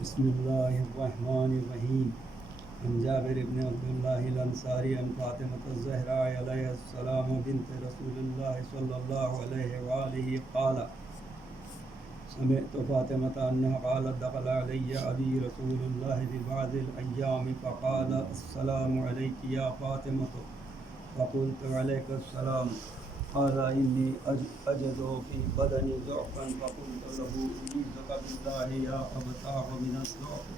बिस्मिल्लाहिर्रहमानिर्रहीम। अन जाबिर इब्न अब्दुल्लाह अल-अंसारी अन फातिमा ज़हरा अलैहिस्सलाम बिन्त रसूलिल्लाह सल्लल्लाहु अलैहि व आलिहि क़ाला समिअतु फ़ातिमता अन्नहा क़ालत दख़ला अलैया अबी रसूलुल्लाह फी बअज़िल अय्याम फ़क़ाल अस्सलामु अलैकि या फ़ातिमतु फ़क़ुल्तु अलैका अस्सलाम क़ाल इन्नी अजिदु फ़ी बदनी ज़ुअफ़न फ़क़ुल्तु लहू उईज़ुका बिल्लाहि या अबताह मिनज़्ज़ुअफ़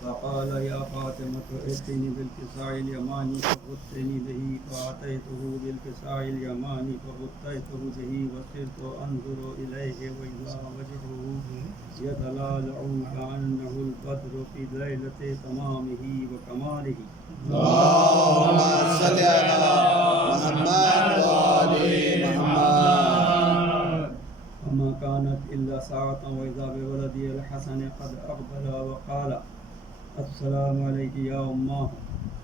फ़क़ाल या फ़ातिमतु इअ्तिनी बिल्किसाइल यमानी फ़ग़ुत्तनी बिही फ़अतैतुहु बिल्किसाइल यमानी फ़ग़ुत्तैतुहु बिही वसिरतु अंज़ुरु इलैहि व इज़ा वजहुहु यतलाअलउ कअन्नहुल बद्रु फ़ी लैलति तमामिही व कमालिही। अल्लाहुम्मा सल्लि अला मुहम्मद व आलि मुहम्मद। वमा कानत इल्ला साअतन व इज़ा बिवलदिहिल हसन क़द अक़बला व क़ाल अस्सलामु अलैकि या उम्माह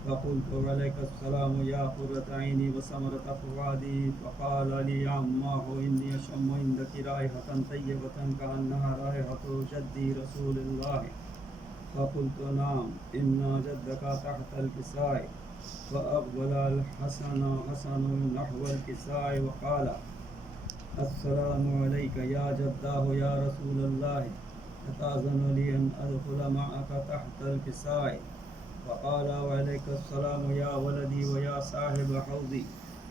फ़क़ुल्तु अलैकस्सलाम या क़ुर्रता ऐनी व समरता फ़ुआदी फ़क़ाल ली या उम्माह इन्नी अशम्मु इंदकी राइहतन तय्यबतन कअन्नहा राइहतु जद्दी रसूलिल्लाह फ़क़ुल्तु नअम इन्ना जद्दका तहतल किसाइ फ़अक़बल अल हसन नहवल किसाइ व क़ाल अस्सलामु अलैका या जद्दाह या रसूलल्लाह अताज़नु ली अन अदख़ुल मअका तहतल किसाइ फ़क़ाल वअलैकस्सलाम या वलदी व या साहिब हौज़ी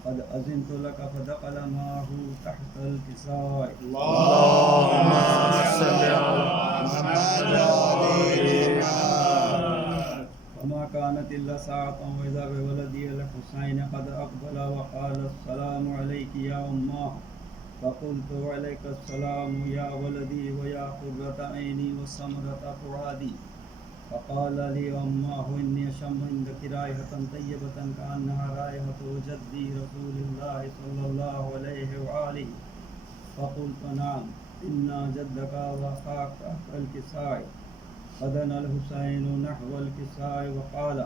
क़द अज़िनतु लका फ़दख़ल मअहु तहतल किसाइ। अल्लाहुम्मा सल्लि अला मुहम्मद व आलि मुहम्मद। वमा कानत इल्ला साअतन व इज़ा बिवलदिहिल हुसैन क़द अक़बला व क़ाल अस्सलामु अलैकि या उम्माह फ़क़ुल्तु वअलैकस्सलाम या वलदी व या क़ुर्रता ऐनी व समरता फ़ुआदी फ़क़ाल ली उम्माह इन्नी अशम्मु इंदकी राइहतन तय्यबतन कअन्नहा राइहतु जद्दी रसूलिल्लाह सल्लल्लाहु अलैहि व आलिहि फ़क़ुल्तु नअम इन्ना जद्दका वक़अ तहतल किसाइ फ़दनल हुसैनु नहवल किसाइ व क़ाल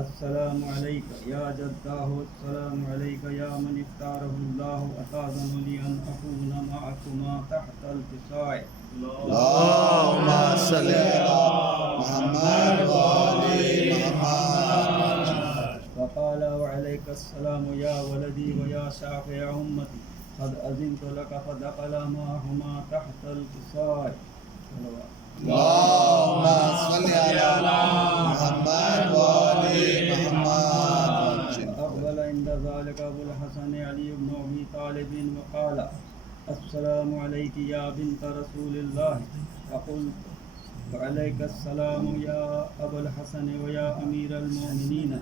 अस्सलामु अलैका या जद्दाह अस्सलामु अलैका या मन इख्तारहुल्लाहु अताज़नु ली अन अकून मअकुमा तहतल किसाइ। अल्लाहुम्मा सल्लि अला मुहम्मद व आलि मुहम्मद। फ़क़ाल वअलैकस्सलाम या वलदी व या शाफ़िअ उम्मती क़द अज़िनतु लका फ़दख़ल मअहुमा तहतल किसाइ। अल्लाहुम्मा सल्लि अला मुहम्मद व आलि मुहम्मद। अक़बल इंद ज़ालिका अबुल हसन अली इब्न अबी तालिब व क़ाल अस्सलामु अलैकि या बिन्त रसूलिल्लाह फ़क़ुल्तु वअलैकस्सलाम या अबुल हसन व या अमीरल मोमिनीन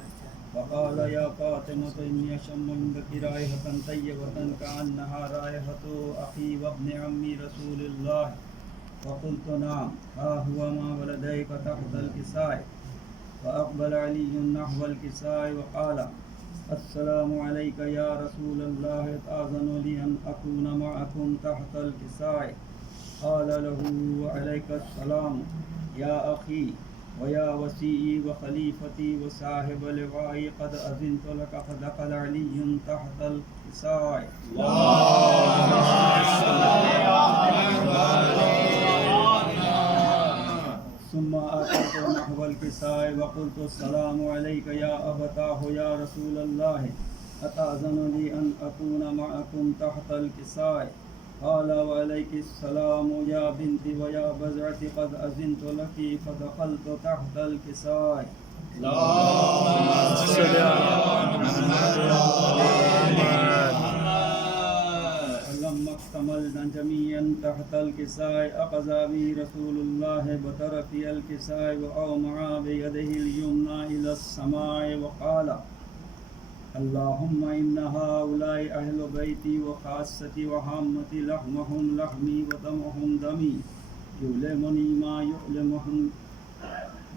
फ़क़ाल या फ़ातिमतु इन्नी अशम्मु इंदकी राइहतन तय्यबतन कअन्नहा राइहतु अख़ी व इब्न अम्मी रसूलिल्लाह फ़क़ुल्तु नअम हा हुवा मा वलदैका तहतल किसाइ फ़अक़बल अली नहवल किसाइ व क़ाल अस्सलामु अलैका या रसूलल्लाह अताज़नु ली अन अकून मअकुम तहतल किसाइ क़ाल लहू वअलैकस्सलाम या अख़ी व या वसीई व ख़लीफ़ती व साहिब लिवाई क़द अज़िनतु लका फ़दख़ल अली तहतल किसाइ। सुम्मा अतैतु नहवल किसाइ व क़ुल्तु अस्सलामु अलैका या अबताह या रसूलल्लाह अताज़नु ली अन अकून मअकुम तहतल किसाइ क़ाल वअलैकिस्सलाम या बिन्ती व या बज़अती क़द अज़िनतु लकी फ़दख़लतु तहतल किसाइ। अल्लाहुम्मा सल्लि अला मुहम्मद व आलि मुहम्मद। फलम्मा इक्तमलना जमीअन तहतल किसाइ अख़ज़ बी रसूलुल्लाह बतरफ़ियल किसाइ व अवमअ बियदिहिल युमना इलस समाइ व क़ाल अल्लाहुम्मा इन्ना हाउलाई अहलु बैती व ख़ास्सती व हाम्मती लहमुहुम लहमी व दमुहुम दमी युअलिमुनी मा युअलिमुहुम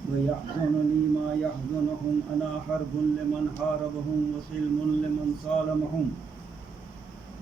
व यहज़ुनुनी मा यहज़ुनुहुम अना हर्बुन लिमन हारबहुम व सिल्मुन लिमन सालमहुम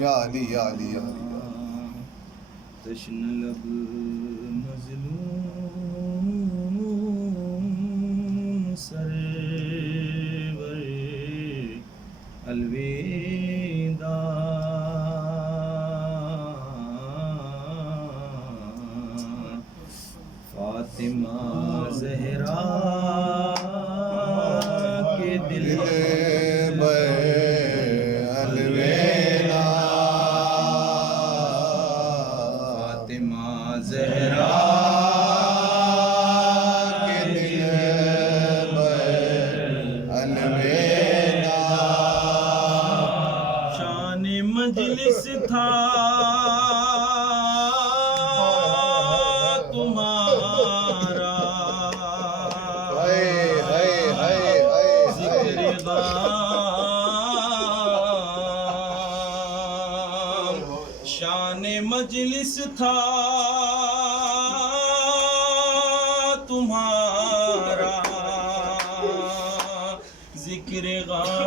या अली या अली या अली तश्न लब मजलूम सरवर अलविदा फातिमा ज़हरा के दिल मजलिस था तुम्हारा जिक्र गाम शान मजलिस था तुम्हारा जिक्र गाम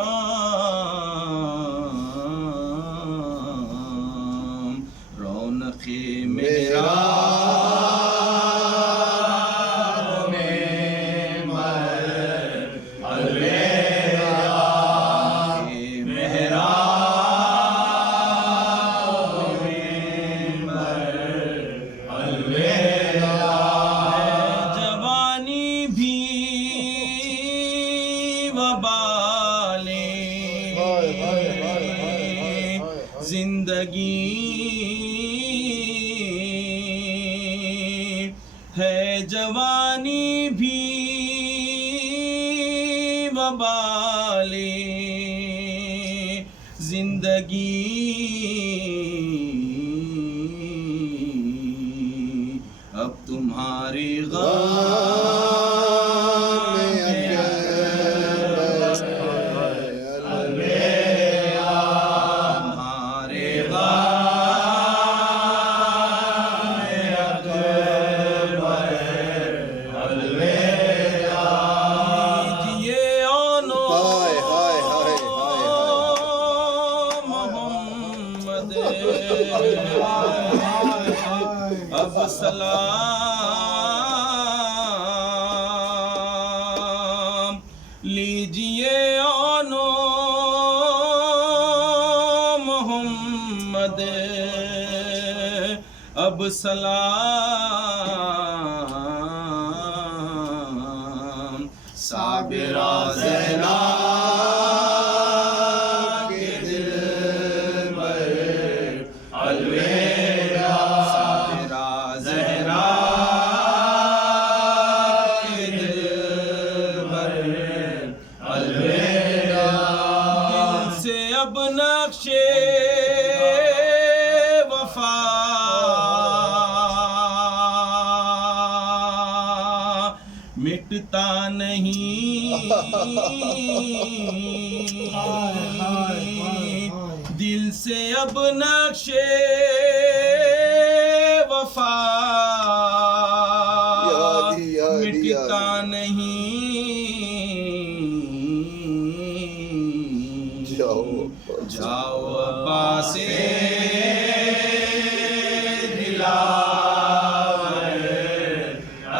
रौनक़े मेरा जिंदगी है जवानी भी वबाले जिंदगी अब तुम्हारे अब सलाम लीजिए आनो मोहम्मद अब सलाम साबिरा ज़हरा अब नक्शे वफा मिटता नहीं दिल से अब नक्शे वफा मिटता नहीं जाओ पासे दिलावर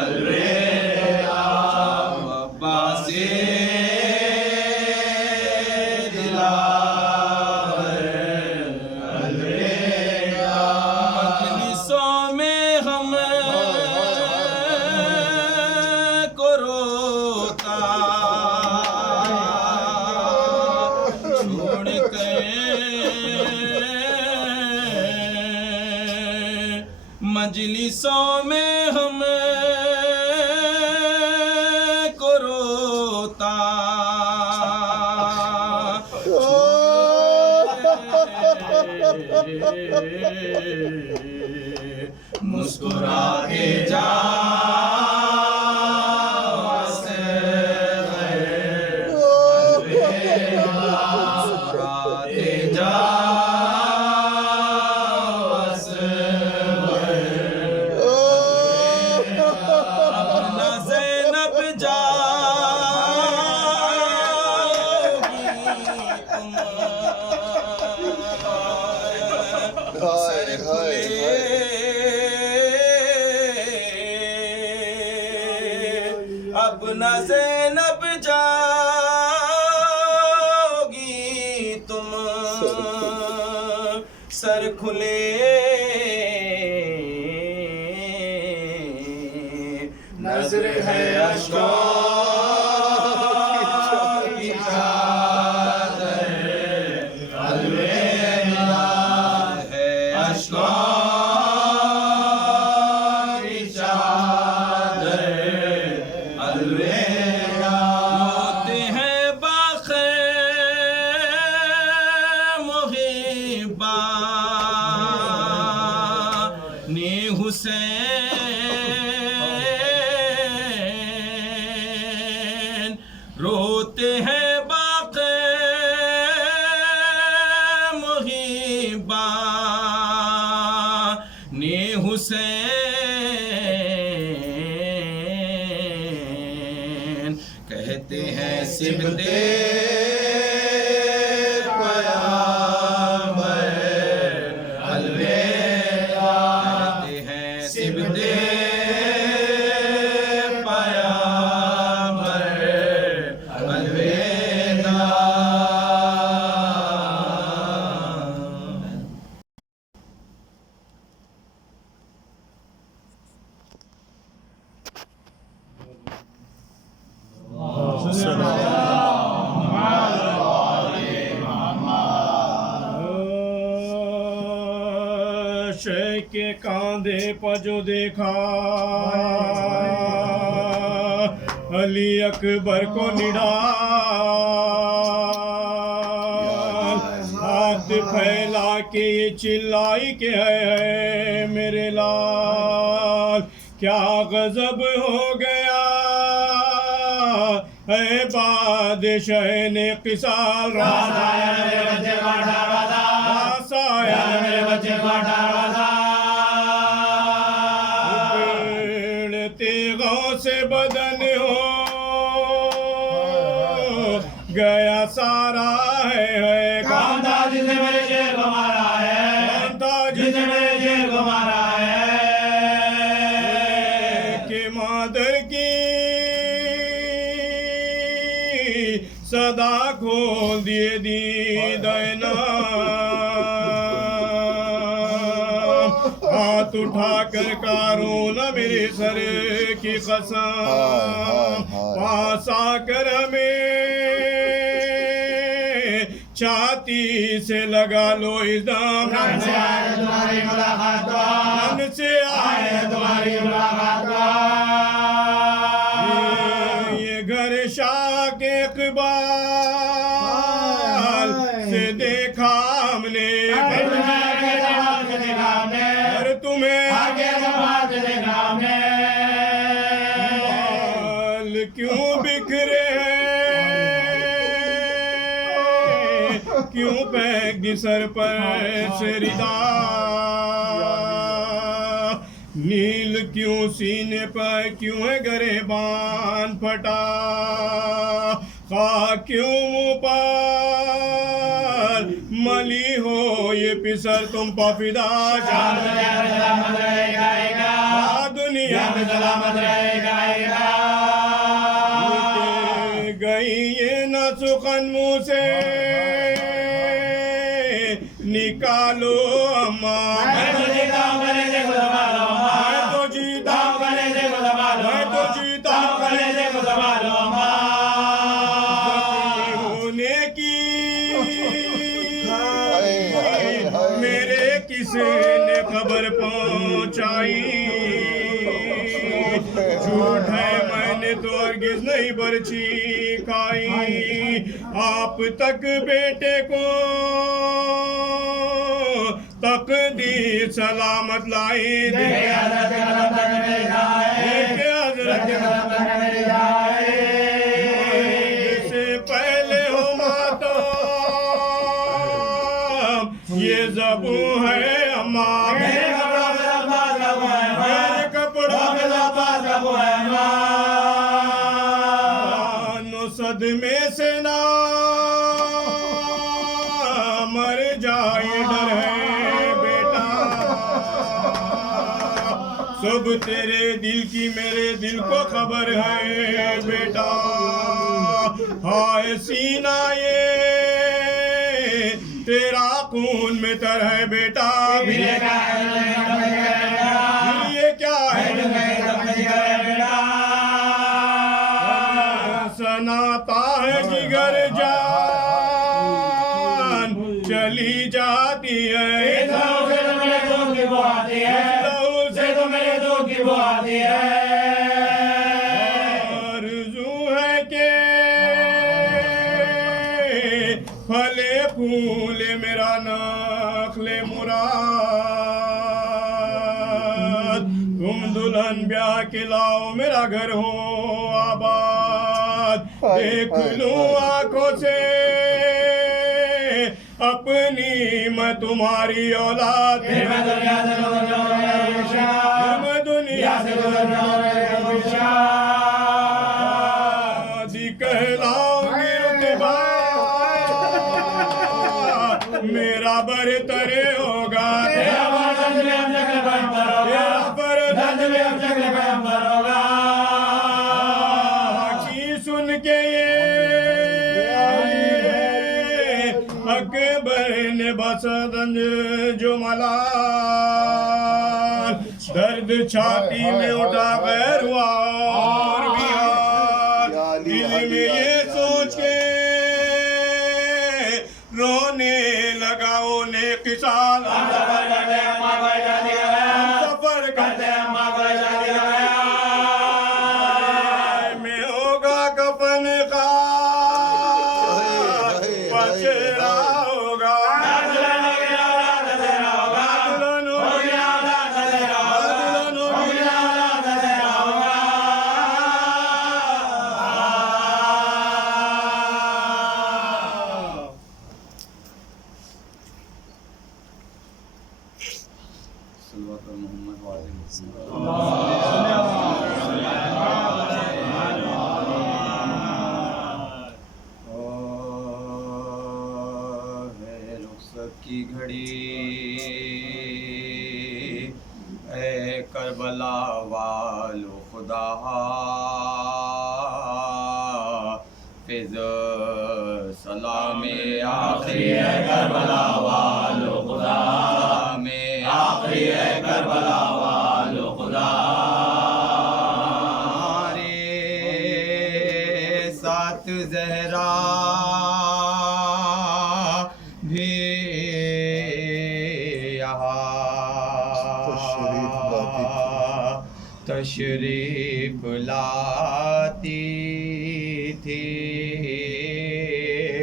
अलविदा जाओ पासे मजलिसों में हमें को रोता मुस्कुरा के जा अब न ज़ैनब जाओगी तुम सर खुले नजर है अश्कों की चादर अलविदा है अश्कों हुसैन रोते हैं बाक़े मुहिबा ने हुसैन कहते हैं सिबते शेख के कांधे पर जो देखा अली अकबर को निडाल हाथ फैला के ये चिल्लाई के है मेरे लाल क्या गजब हो गया है बादशाह ने किसाल रासाया मेरे बच्चे का डाला रासाया मेरे बच्चे का डाला तेगों से बदन हो गया सारा है कांधा जिसने मेरे शेर को मारा है कांधा जिसने मेरे शेर को मारा है कि मादर की सदा खोल दिए दीदाना हाथ उठाकर कारो न मेरे सर की कसम पास आकर हमें छाती से लगा लो इस दम से आए तुम्हारी मुलाकात से आए तुम्हारी मुलाकात ये घर शाह के इकबाल से देखा हमने क्यों बिखरे हैं क्यों फेंक दी सर पर से रिदा नील क्यों सीने पर क्यों है गरेबान फटा खाक क्यों मुँह पर मली हो ये पिसर तुम पफिदा दुनिया में सलामत रहेगा गई ये न सुखन मुँह से निकालो अम्मा मैं तो जीता हूँ कलेजे को संभालो मैं तो जीता हूँ कलेजे को संभालो मैं तो जीता हूँ कलेजे को संभालो अम्मा होने की मेरे किसी ने खबर पहुँचाई बर्छी खाई, आप तक बेटे को तकदीर सलामत लाई। देखे हज़रत कदम तक मेरे जाए, देखे हज़रत कदम तक मेरे जाए। इससे पहले हो मातम ये ज़बू है अम्मा, मेरे कपड़ों में अब्बास का वो है, मेरे कपड़ों में अब्बास का वो है अम्मा। नुसद में से ना मर जाए डर है बेटा, सब तेरे दिल की मेरे दिल को खबर है बेटा। हाय सीना ये तेरा खून में तर है बेटा, ये क्या है बेटा, सनाता है जिगर जान चली जाती है, आरज़ू है के फले फूले मेरा नखले मुराद, तुम दुल्हन ब्याह के लाओ मेरा घर हो आबाद। देख लूं आंखों से अपनी मैं तुम्हारी औलाद, मैं दुनिया से कहलाऊंगी रुतबा मेरा बरतरे होगा, तेरा बरतरे होगा। की सुन के ये अकबर ने बसदंज जो मला, दर्द छाती में उठा कर हुआ और बिहार, दिल में ये सोच के रोने लगा ने किसान, सफर करते में होगा कफन का पचरा होगा, की घड़ी ए करबला वालो खुदा फिज सलाम आखिरी है करबला वालो खुदा, में आखिरी है करबला वालो खुदा। रे साथ जहरा भी तशरीफ लाती थी,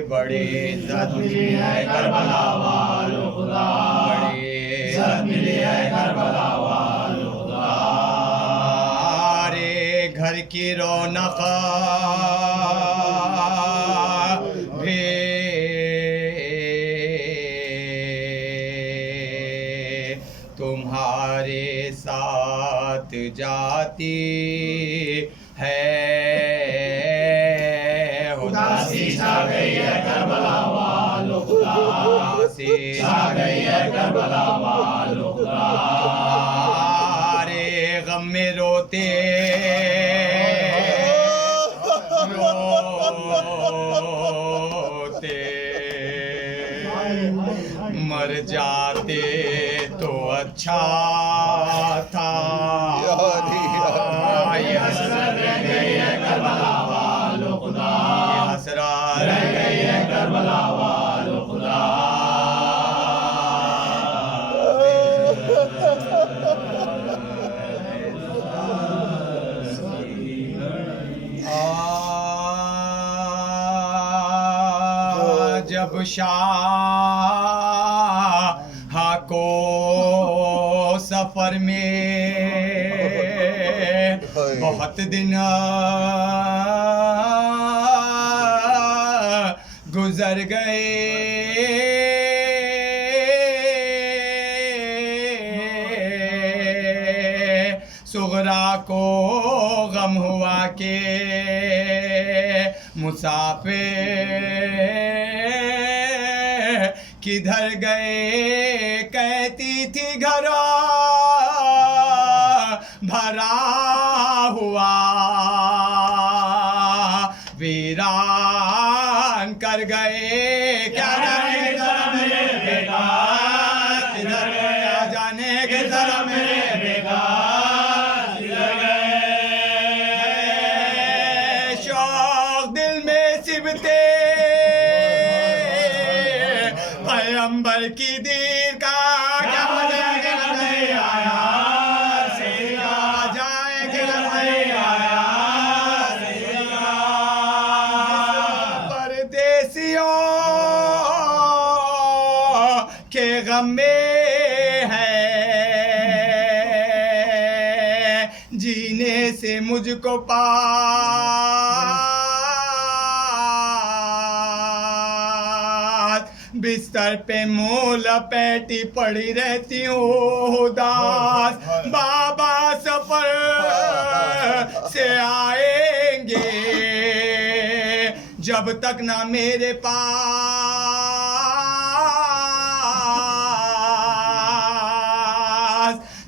बड़ी इज्जत मिली है करबला वालो खुदा, बड़ी इज्जत मिली है करबला वालो खुदा। रे घर की रौनक भी तुम्हारे साथ जाती है, उदासी छा गई है करबला वालो खुदा, उदासी छा गई है करबला वालो खुदा। रे गम में रोते मर जाते तो अच्छा था, ये हसरत रह गई है करबला वालो खुदा, ये हसरत रह गई है करबला वालो खुदा। जब शाह को सफर में बहुत दिन गुजर गए, सुगरा को गम हुआ के मुसाफिर किधर गए। कहती थी घर भरा हुआ वीरान कर गए। क्या जाने जरा मेरे बेटा किधर गए, क्या जाने के जरा मेरे बेटा किधर गए। शौक दिल में सिबते पैगंबर की दीर का, क्या वजह के घर नहीं आया, जाए के घर नहीं आया। परदेसियों के गम में है जीने से मुझको पास, बिस्तर पे मुँह लपेटी पड़ी रहती हूँ उदास। बाबा सफर से आएंगे जब तक ना मेरे पास,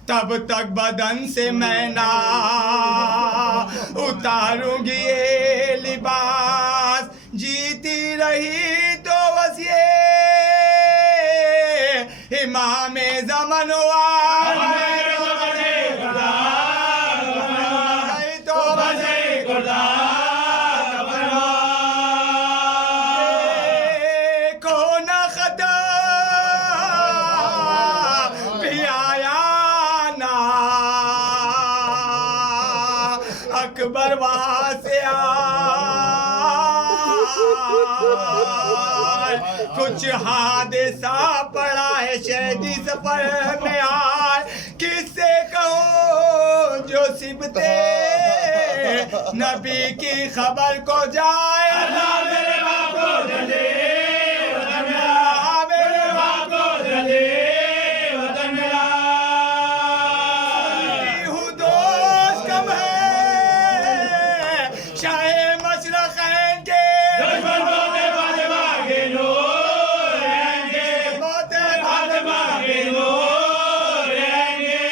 तब तक बदन से मैं ना उतारूंगी ये लिबास। जीती रही तो बस ये इमामे ज़मान हुआ, तो बस देखो न खता भी आया ना, अकबर वहाँ से आए, कुछ हादसा पड़ा है शहदी सफर में आए। किससे कहूँ जो सिबते नबी की खबर को जाए। अल्लाह मेरे बाप को जले वतन मेरा, मेरे बाप को जले वतन मेरा। हूँ दोस्त कम है शाहे मशरक़ैन के, दुश्मन मोते फातिमा के नूर रहेंगे, मोते फातिमा के नूर रहेंगे।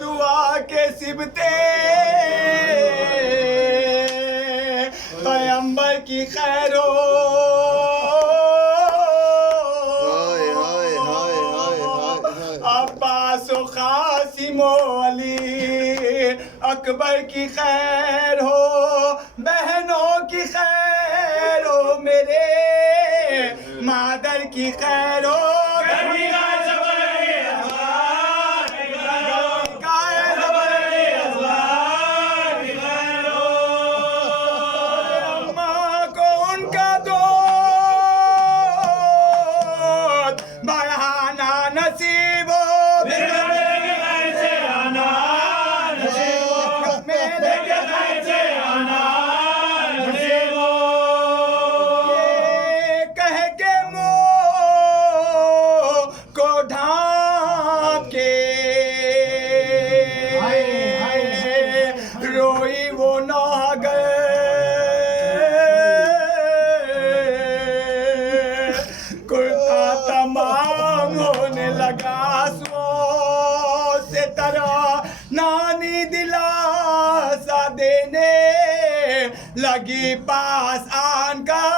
दुआ के सिबते पैगंबर की खैर हो। अब्बास व क़ासिम व अली अकबर की खैर हो, बहनों की खैर हो, मेरे मादर की खैर हो। अम्मा को उनका दोस्त बढ़ाना नसीब हो, कह के मुँह को ढांप के रोई वो नागर। कुर्ता तमाम होने लगा आंसुओं से तरह, नानी दिलासा देने लगी पास आनकर।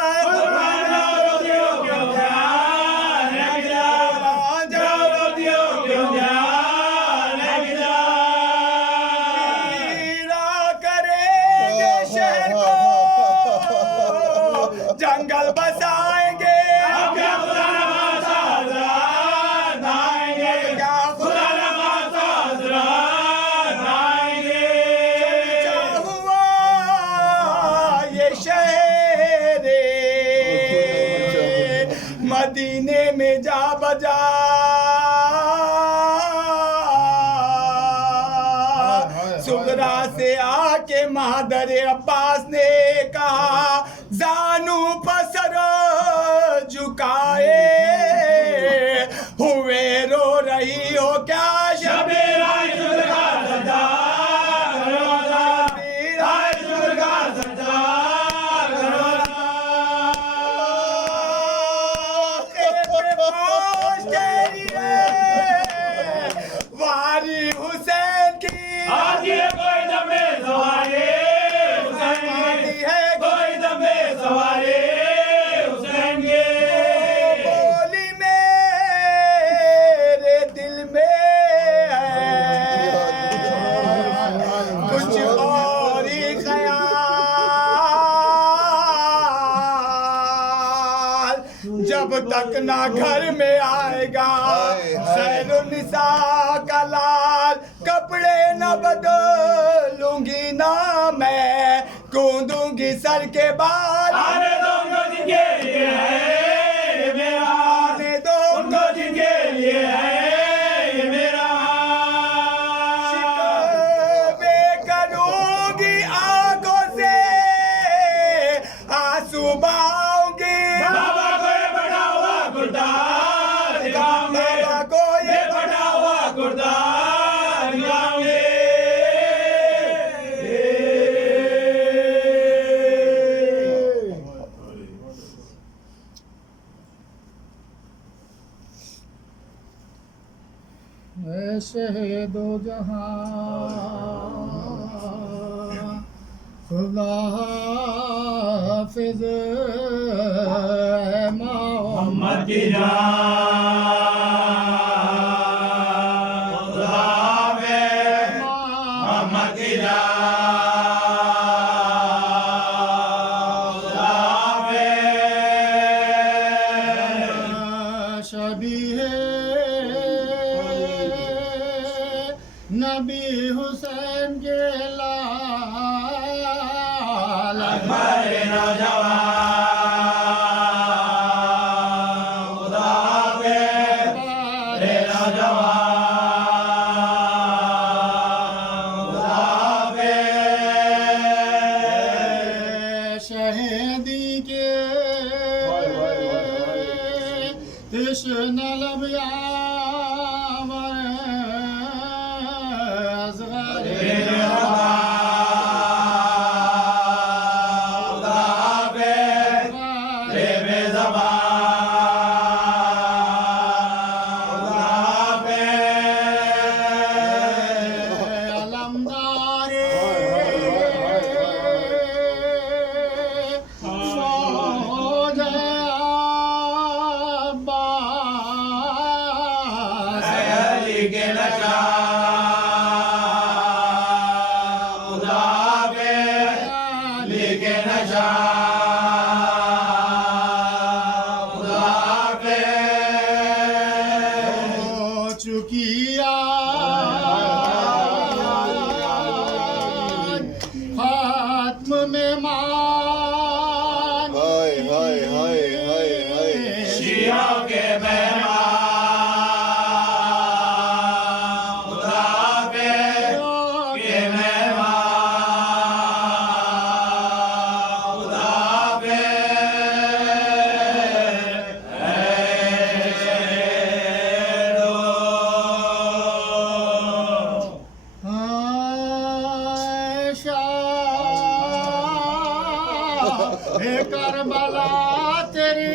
जंगल बसाएंगे, हुआ बजा सुगरा से आके मादर अब्बास ने कहा जानू पसर झुकाए हुए रो रही हो क्या शबीरा वारी हुसैन की आगे कोई दमे सवारे हुसैन की है, कोई दमे सवारे हुसैन के। बोली मेरे दिल में कुछ और ही ख्याल, जब तक ना घर में आएगा सैरुनिसा का लाल, कपड़े न बदलूंगी ना मैं, कूदूंगी सर के बाल। आने दो उनको जिनके लिए है ये मेरा, आने दो उनको जिनके लिए है ये मेरा। शिकवे करूंगी आंखों से आंसू बहाऊंगी, बाबा को ये बड़ा हुआ गुर्दा दिखाऊंगे, बाबा को ये बड़ा हुआ गुर्दा दिखाऊंगे। शहीदो जहां खुदा हाफिज मोहम्मद की जान, खुदा हाफिज मोहम्मद की जान, खुदा हाफिज। शबीहे नबी हुसैन के लाल अकबर नौजवान, खुदा हाफिज रे नौजवान, खुदा हाफिज। शहीदी के कृष्ण लबिया करबला तेरी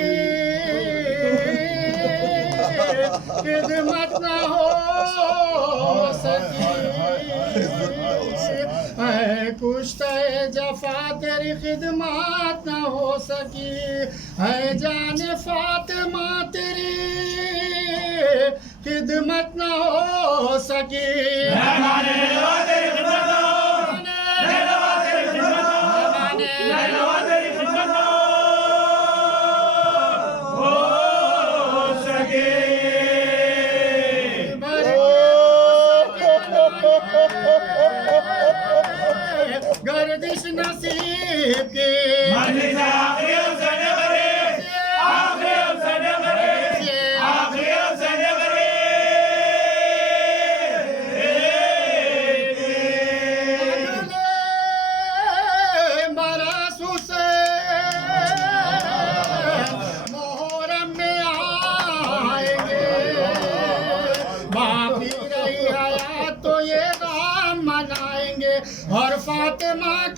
खिदमत न हो सकी, है कुश्ते जफा तेरी खिदमत न हो सकी, है जान फातिमा तेरी खिदमत न हो सकी। गर्दिश नसीब की आखिरी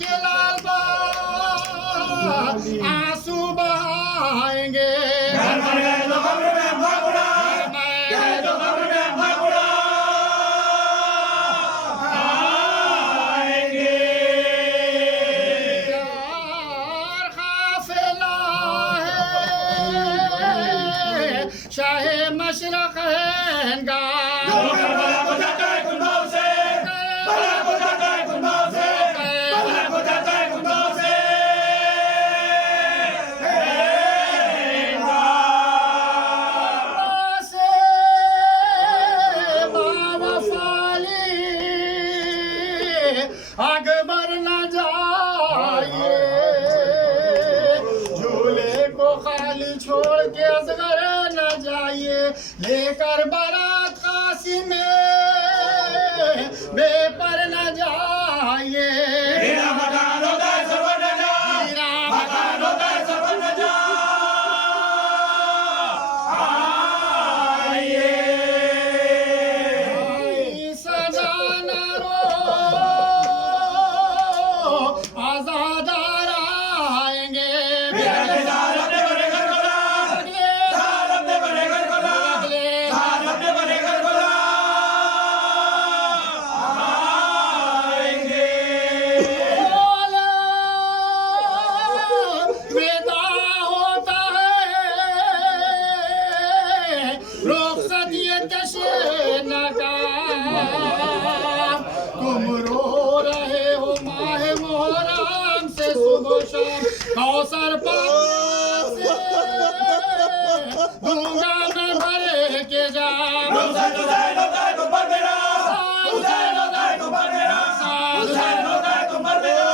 के लाल बाल आंसू बहाएंगे। घर मर गए तो कब्र में अम्मा बुढ़ा, गए तो कब्र में अम्मा बुढ़ा आएंगे। यार काफिला है शाहे मशरक है जो करबला को जाता है कुंभाव से, बला को जाता है कुंभाव से, बला को जाता है कुंभाव से। अकबर न जाइए झूले को खाली छोड़ के असगर न जाइए, लेकर बारात काशी में बेपर न जाइए। मेरा मकान होता है सबर न जा, मकान होता है सबर न जा आइए। सजा न रो आजादार आएंगे। साल अपने बड़े घर को ला, साल अपने बड़े घर को ला, साल अपने बड़े घर को ला आएंगे। वेदा होता है रुखसत ये तशेना का, तुम रो रहे हो माहे मोहर्रम से सुबह शाम, कौसर पाक से दूंगा मैं भर के जाम। हुसैन हुसैन होता है तुम पर मेरा, हुसैन होता है तुम पर मेरा, हुसैन होता है तुम पर मेरा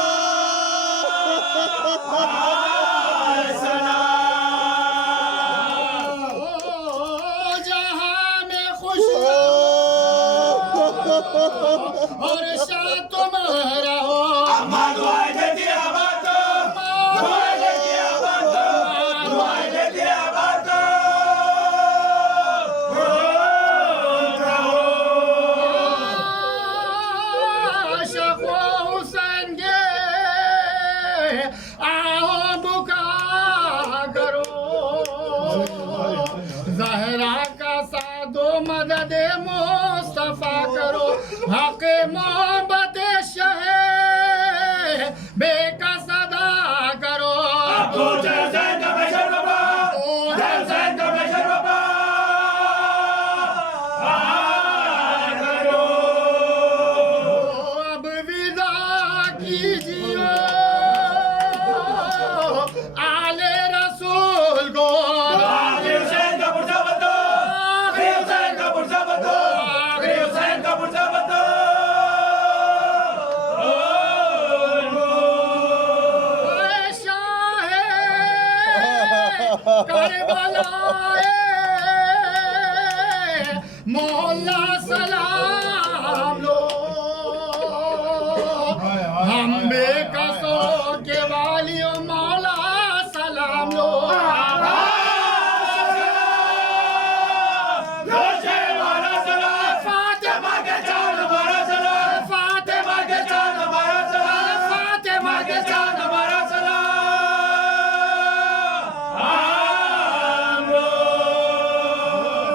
जहां में खुश और शाद तुम रहो। अम्मा दुआएं देती है आबाद को, दुआएं देती है आबाद को, दुआएं देती है आबाद को। आशिक़ो हुसैन के आओ बुका करो, ज़हरा का सादो मदद मुस्तफा करो, हक़ मोहब्बत शहे बेकस अदा करो। अबू हुसैन का बशर बाबा, हुसैन का बशर बाबा करो। अब विदा कीजिए आले रसूल को, आखिरी हुसैन का पुर्जा बदो, आखिरी हुसैन का पुर्जा बदो, आखिरी हुसैन का पुर्जा बदो। शाहे करबलाए मोहल्ला सलाम लो, हम बेकसों के वालियों मौला सलाम लो। फातिमा के चांद हमारा सलाम, फातिमा के चांद हमारा सलाम, फातिमा के चांद हमारा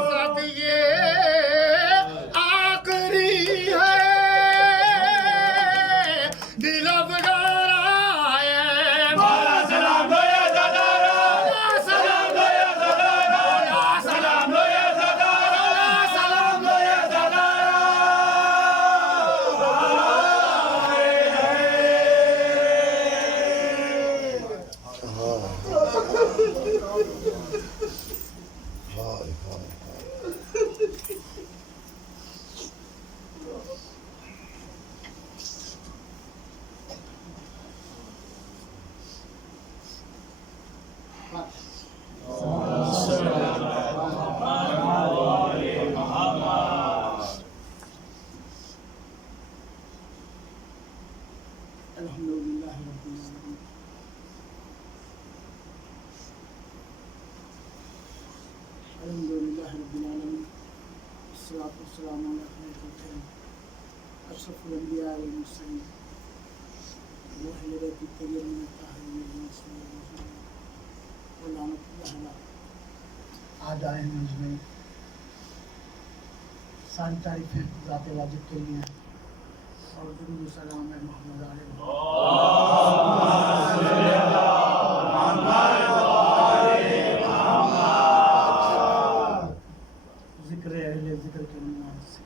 सत ये आखिरी है दिल अफगार आए। सलाम लो या ज़दारा, सलाम लो या ज़दारा, सलाम लो या ज़दारा, सलाम लो या ज़दारा। अल्हम्दुलिल्लाह रब्बिल आलमीन। अल्हम्दुलिल्लाह रब्बिल आलमीन। अस्सलातु वस्सलामु अला खैरिल खल्क़ि अशरफुल अंबिया वल मुरसलीन आज आए हैं मंच में सारी तारीफें ज़ात वाजिब के लिए हैं और दुरूद सलाम है मोहम्मद जिक्र अहले जिक्र के नुमान से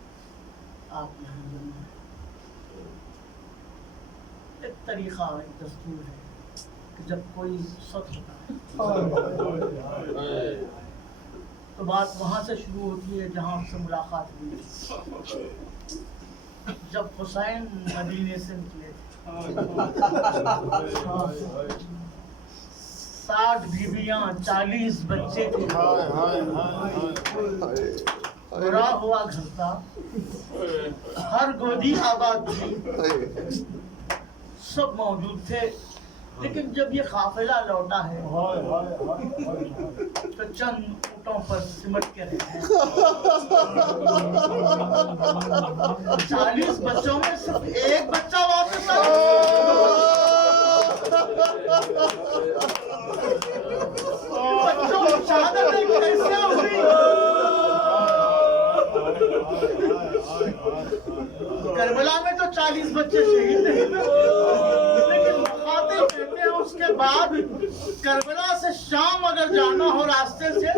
आप यहाँ जमा एक तरीक़ा एक दस्तूर है कि जब कोई सच होता है तो बात वहाँ से शुरू होती है जहाँ उससे मुलाकात हुई। जब हुसैन मदीने से निकले थे 60 बीवियाँ 40 बच्चे थे, भरा हुआ घर था, हर गोदी आबाद थी, सब मौजूद थे। लेकिन जब ये काफिला लौटा है तो चंद ऊँटों पर सिमट के रहे हैं। 40 बच्चों में सिर्फ एक बच्चा वापस आया। बच्चों की शहादत कैसे हुई? करबला में तो 40 बच्चे शहीद नहीं हुए, लेकिन कहते हैं उसके बाद करबला से शाम अगर जाना हो रास्ते से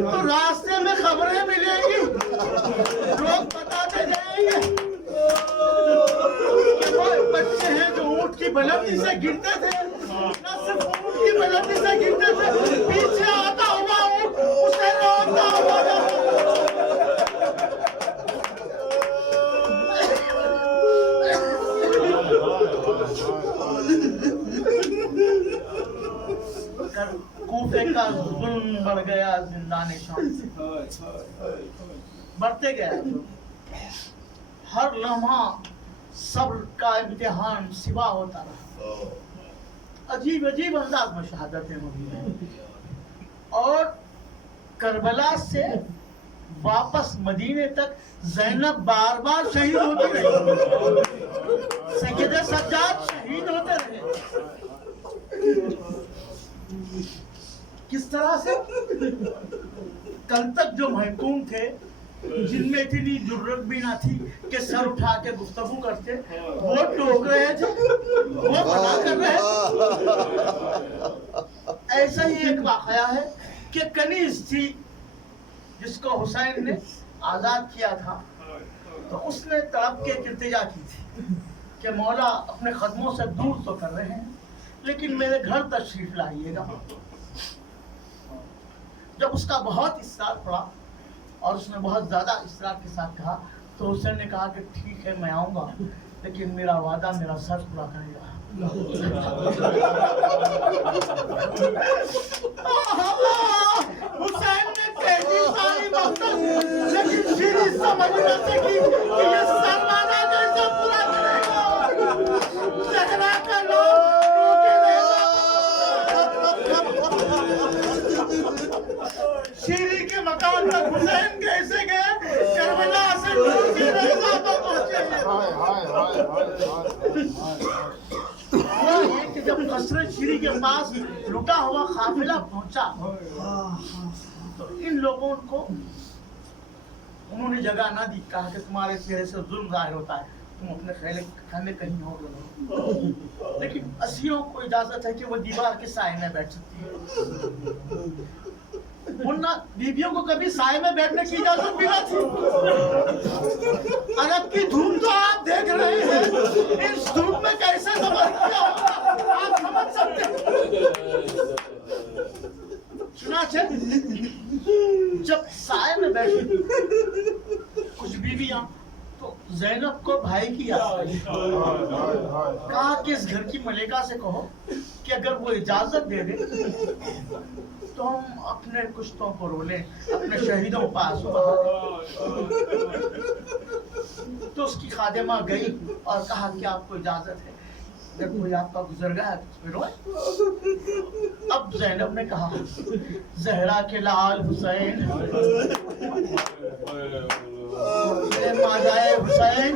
तो रास्ते में खबरें मिलेंगी, लोग बताते जाएंगे कि वो बच्चे हैं जो ऊँट की बुलंदी से गिरते थे, न सिर्फ ऊँट की बुलंदी से गिरते थे, पीछे आता हुआ ऊँट उसे रोकता हुआ कूफे का जुल्म बढ़ गया, जिंदाने शाम से बढ़ते गया। हर लम्हा सब्र का इम्तिहान सिवा होता रहा। अजीब अजीब अंदाज में शहादतें हुई हैं और करबला से वापस मदीने तक ज़ैनब बार बार शहीद होती रही, सैयद सज्जाद शहीद होते रहे। किस तरह से? कल तक जो महकूम थे जिनमें इतनी जुर्रत भी ना थी कि सर उठा के गुफ्तगू करते, वो टोक रहे थे, वो मना कर रहे थे। ऐसा ही एक वाकया है कि कनीज थी जिसको हुसैन ने आजाद किया था, तो उसने तड़प के इल्तिजा की थी कि मौला अपने कदमों से दूर तो कर रहे हैं लेकिन मेरे घर तशरीफ लाइएगा। जब उसका बहुत इसरार पड़ा और उसने बहुत ज्यादा इसरार के साथ कहा तो हुसैन ने कहा कि ठीक है मैं आऊंगा, लेकिन मेरा वादा मेरा सर पूरा करेगा। हुसैन ने कहती सारी मकसद, लेकिन फिर समझ न सकी कि ये सर वादा कैसे पूरा करेगा। झगड़ा का लोग शीरी के मकान तक हुसैन कैसे गए, करबला से दूर के रज़ा पर पहुंचे। कि जब कसरे शीरी के पास लुटा हुआ काफिला पहुंचा तो इन लोगों को उन्होंने जगह ना दी, कहा कि तुम्हारे चेहरे से जुल्म जाहिर होता है, तुम अपने खाने कहीं और रहो। लेकिन असीरों को इजाजत है कि वो दीवार के साए में बैठ सकती है, वरना बीवियों को कभी साए में बैठने की इजाजत भी ना थी। अरब की धूम तो आप देख रहे हैं, इस धूप में कैसे सफर किया आप समझ सकते हैं। सुना जब साए में बैठी कुछ बीवियां तो ज़ैनब को भाई की याद आई, कहा कि इस घर की मलिका से कहो कि अगर वो इजाजत दे दे तो हम अपने कुश्तों को रोलें, अपने शहीदों पास। तो उसकी खादिमा गई और कहा कि आपको इजाजत है। अगर कोई आपका गुजर गया तो फिर रोए। अब ज़ैनब ने कहा, ज़हरा के लाल हुसैन, मेरे माजाए हुसैन।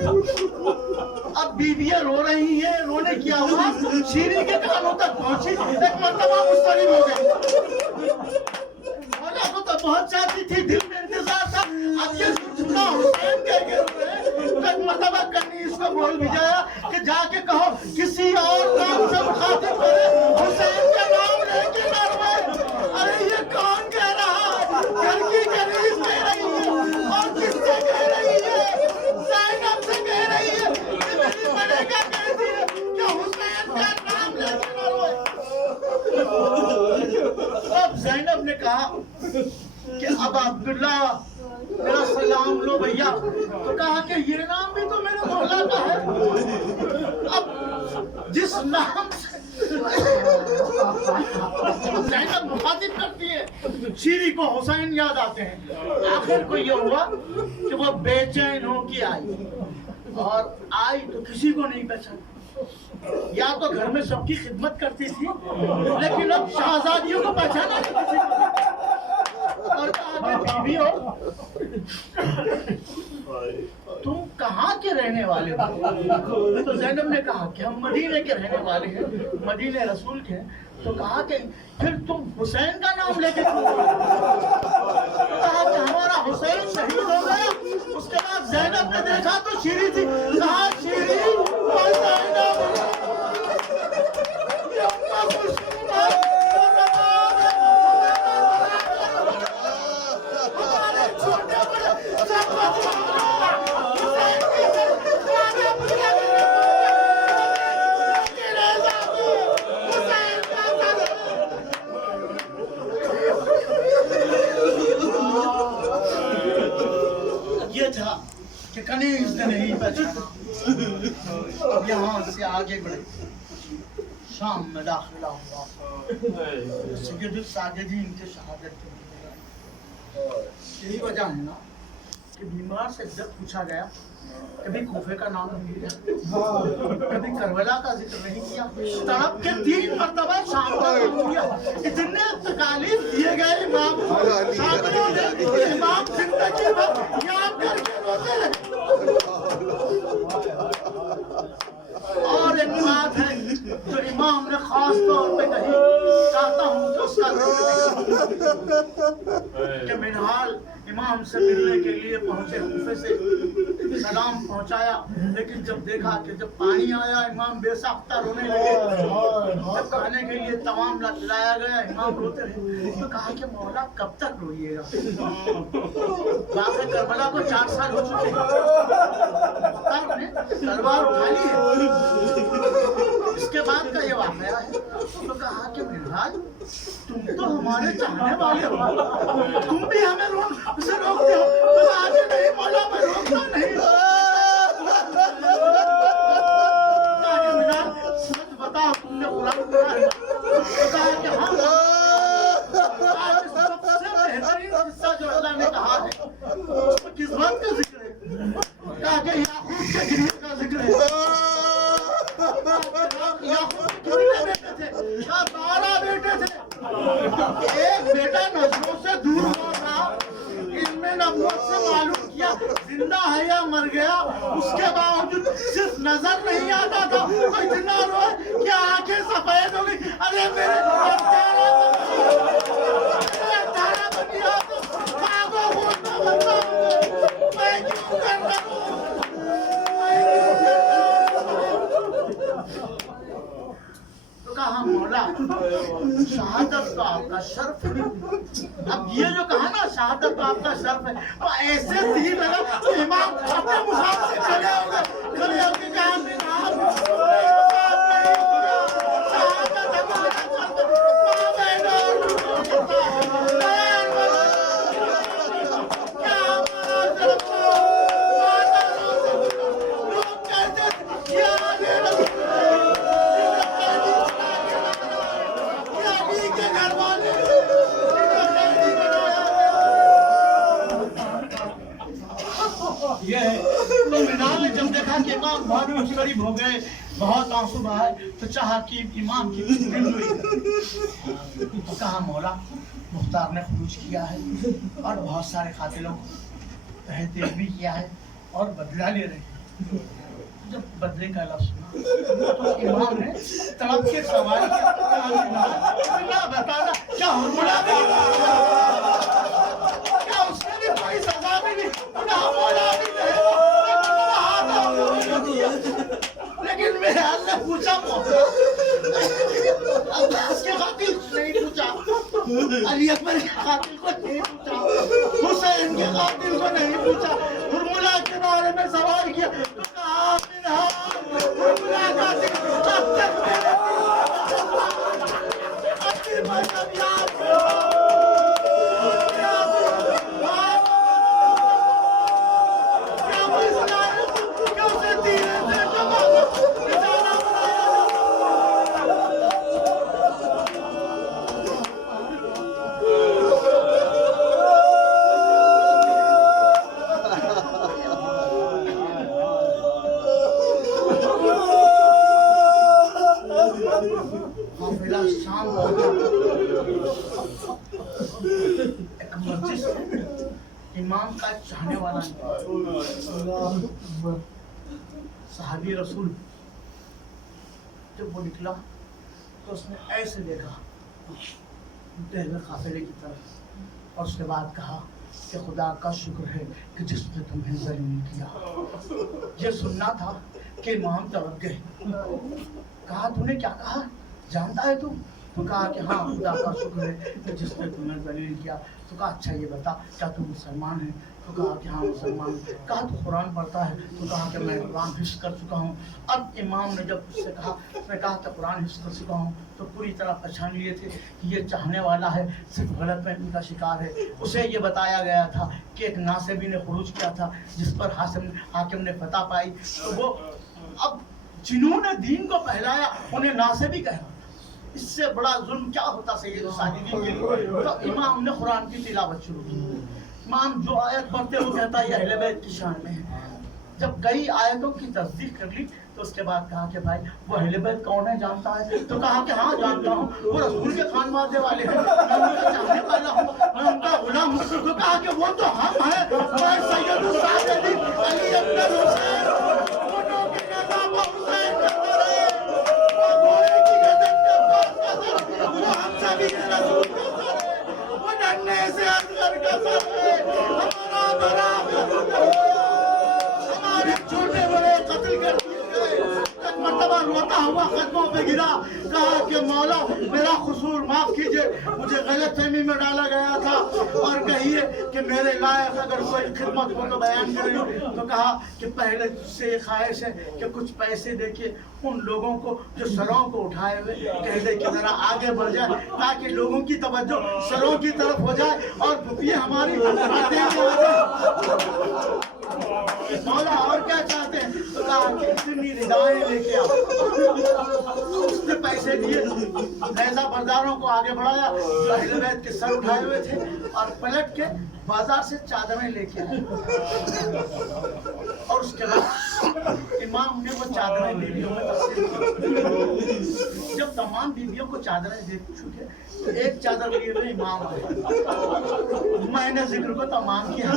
अब बीबियां रो रही हैं, रोने की आवाज शीरी के कानों तक पहुंची। एक मर्तबा मुस्तलिम हो गई। मौला को तो बहुत चाहती थी, दिल में इंतजार था। अब ये सुना हुसैन कह के रोए। एक मर्तबा कनीज को बोल भिजाया कि जाके कहो किसी और नाम से मुखातिब करे, हुसैन का नाम लेके ना रोए। अरे ये कौन कह रहा है? घर की कनीज कह रही है। और किससे कह रही है? ज़ैनब से कह रही है कि मेरी मलेका कहती है कि हुसैन का नाम लेके ना रोए। अब ज़ैनब ने कहा कि अब अब्दुल्ला मेरा सलाम लो भैया। तो कहा कि ये नाम भी तो मेरे मौला का है। अब जिस नाम से ज़ैनब मुखातिब करती है, शीरी को हुसैन याद आते हैं। आखिर को ये हुआ कि वो बेचैन हो के आई, और आई तो किसी को नहीं पहचाना। या तो घर में सबकी खिदमत करती थी, लेकिन अब शहजादियों को पहचाना नहीं किसी को। और कहा कि बीवी हो, तुम कहाँ के रहने वाले हो? तो ज़ैनब ने कहा कि हम मदीने के रहने वाले हैं, मदीने रसूल के हैं। तो कहा कि फिर तुम हुसैन का नाम लेके क्यों? कहा कि हमारा हुसैन शहीद हो गया। उसके बाद ज़ैनब ने देखा तो शीरी थी। कहा शीरी और ज़ैनब, ये उम्मा मुस्लिमा हमारे छोटे बड़े सब ये था कि कनीज ने नहीं पहचाना। अब यहाँ से आगे बढ़े, शाम में दाखिला हुआ। सैयदुल साजिदीन के शहादत के लिए यही वजह है ना कि बीमार से जब पूछा गया, कभी कूफे का नाम नहीं लिया, कभी करबला का जिक्र नहीं किया, तड़प के 3 मरतबा शाम का नाम लिया। इतने तकालीफ दिए गए इमाम, सामने ने इमाम जिंदगी भर याद करके रोते रहे। और एक बात है जो इमाम ने खास तौर पे कही, चाहता हूँ कि उसका कि मिनहाल इमाम से मिलने के लिए पहुंचे, कूफे से सलाम पहुंचाया, लेकिन जब देखा कि जब पानी आया इमाम बेसाख्ता रोने लगे। जब खाने के लिए तमाम लाया गया, इमाम रोते रहे। तो कहा कि मौला कब तक रोइएगा? बाक़ी करबला को 4 साल हो चुके हैं, तलवार उठा ली है। इसके बाद का ये वाक़या है। तो कहा कि मिनहाल तुम तो हमारे चाहने वाले हो, तुम भी हमें से रोकते हो। तो आगे नहीं मौला, मैं रोकता नहीं। सच बताओ, तुमने बुरा किया है? तो कहा कि हाँ, आज सबसे बेहतरीन किस्सा जो अल्लाह ने कहा है उसमें किस्मत का जिक्र है। कहा कि याकूब के गिरने का जिक्र है। याकूब कितने बेटे थे? 12 बेटे थे। एक बेटा नजरों से दूर हो रहा, इनमें नबूवत से मालूम किया जिंदा है या मर गया। उसके बावजूद सिर्फ नजर नहीं आता था, तो इतना रोए कि आंखें सफेद हो गई। अरे मेरे 18 बनिया तो कागो होना बनता, मैं क्यों कर रहा हूँ? तो कहा मौला शहादत तो आपका शर्फ है। अब ये जो कहा ना शहादत तो आपका शर्फ है, तो ऐसे तीर लगा तो इमाम अपने मुखाब से खड़े हो गए। खड़े होकर कहा शहादत हमारा ये है। तो मिनाल ने जब देखा कि इमाम बहुत मुस्तरिब हो गए, बहुत आंसू बहाए तो चाहा कि इमाम की तो कहा मौला मुख्तार ने खुरूज किया है और बहुत सारे कातिलों को तहत भी किया है और बदला ले रहे हैं। जब बदले का लफ्ज सुना तो इमाम ने तड़प के सवाल किया बताना क्या हुर्मुला भी क्या उसने भी कोई सजा भी नहीं बोला भी नहीं। लेकिन मेरे हाल ने पूछा उसके कातिल को नहीं पूछा, अली अकबर के कातिल को नहीं पूछा, हुसैन के कातिल को नहीं पूछा, हुर्मुला के बारे में सवाल किया तो कहा हुर्मुला कातिल अब तक मैंने इमाम का चाहने वाला सहाबी रसूल जब वो निकला तो उसने ऐसे देखा पहले काफिले की तरफ और उसके बाद कहा कि खुदा का शुक्र है कि जिसने तुम्हें जलील किया। ये सुनना था कि इमाम तड़प गए। कहा तूने क्या कहा जानता है तू? तो कहा कि हाँ खुदा का शुक्र है कि जिसने तुम्हें जलील किया। तो कहा अच्छा ये बता क्या तू मुसलमान है? तो कहा कि हाँ मुसलमान। कहा तू कुरान पढ़ता है? तो कहा कि मैं कुरान हिफ्ज़ कर चुका हूँ। अब इमाम ने जब उससे कहा, उसने कहा कि कुरान हिफ्ज़ कर चुका हूँ, तो पूरी तरह पहचान लिए थे कि ये चाहने वाला है, सिर्फ गलतफहमी का शिकार है। उसे ये बताया गया था कि एक नासेबी ने खुरूज किया था जिस पर हाकिम ने फतह पाई। तो वो अब जिन्होंने दीन को फैलाया उन्हें नासेबी कहा। इससे बड़ा जुल्म क्या होता सैयद साजिदीन के लिए? तो इमाम ने कुरान की तिलावत शुरू की। इमाम जो आयत पढ़ते वो कहता है ये अहले बैत की शान में है। जब कई आयतों की तस्दीक कर ली तो उसके बाद कहा कि भाई वो अहले बैत कौन है जानता है? तो कहा कि हाँ जानता हूँ, वो रसूल के खानवादे वाले हैं, मैं उनका चाहने वाला हूँ, मैं उनका गुलाम हूँ। तो कहा कि वो तो हम हैं, मैं सैयद साजिदीन अली अकबर हुसैन, दोनों के नेता हुसैन के तरह, वो घोड़े की गर्दन पे बात, वो हम सभी के रसूल के तरह, वो नन्हे से असगर का सर है, हमारा बड़ा हमारे छोटे बड़े कत्ल कर दिए गए। एक मर्तबा रोता हुआ कदमों पे गिरा, कहा कि मौला मेरा कसूर माफ कीजिए, मुझे गलतफहमी में डाला गया था और कहिए कि मेरे लायक अगर कोई खिदमत हो तो बयान करें। तो कहा कि पहले से ये ख्वाहिश है कि कुछ पैसे देके उन लोगों को जो सरों को उठाए हुए कह दे कि जरा आगे बढ़ जाए ताकि लोगों की तवज्जो सरों की तरफ हो जाए और रुपये हमारी मौला और क्या चाहते हैं? तो कहा कि इतनी रिदाएं लेके आओ। उसने पैसे दिए, नैज़ा बरदारों को आगे बढ़ाया जो अहले बैत के सर उठाए हुए थे और पलट के बाजार से चादरें लेके आए। और उसके बाद इमाम ने वो चादरें बीवियों में तकसीम की। जब तमाम बीवियों को चादरें दे चुके तो एक चादर लिए हुए इमाम आए। मैंने जिक्र को तमाम किया,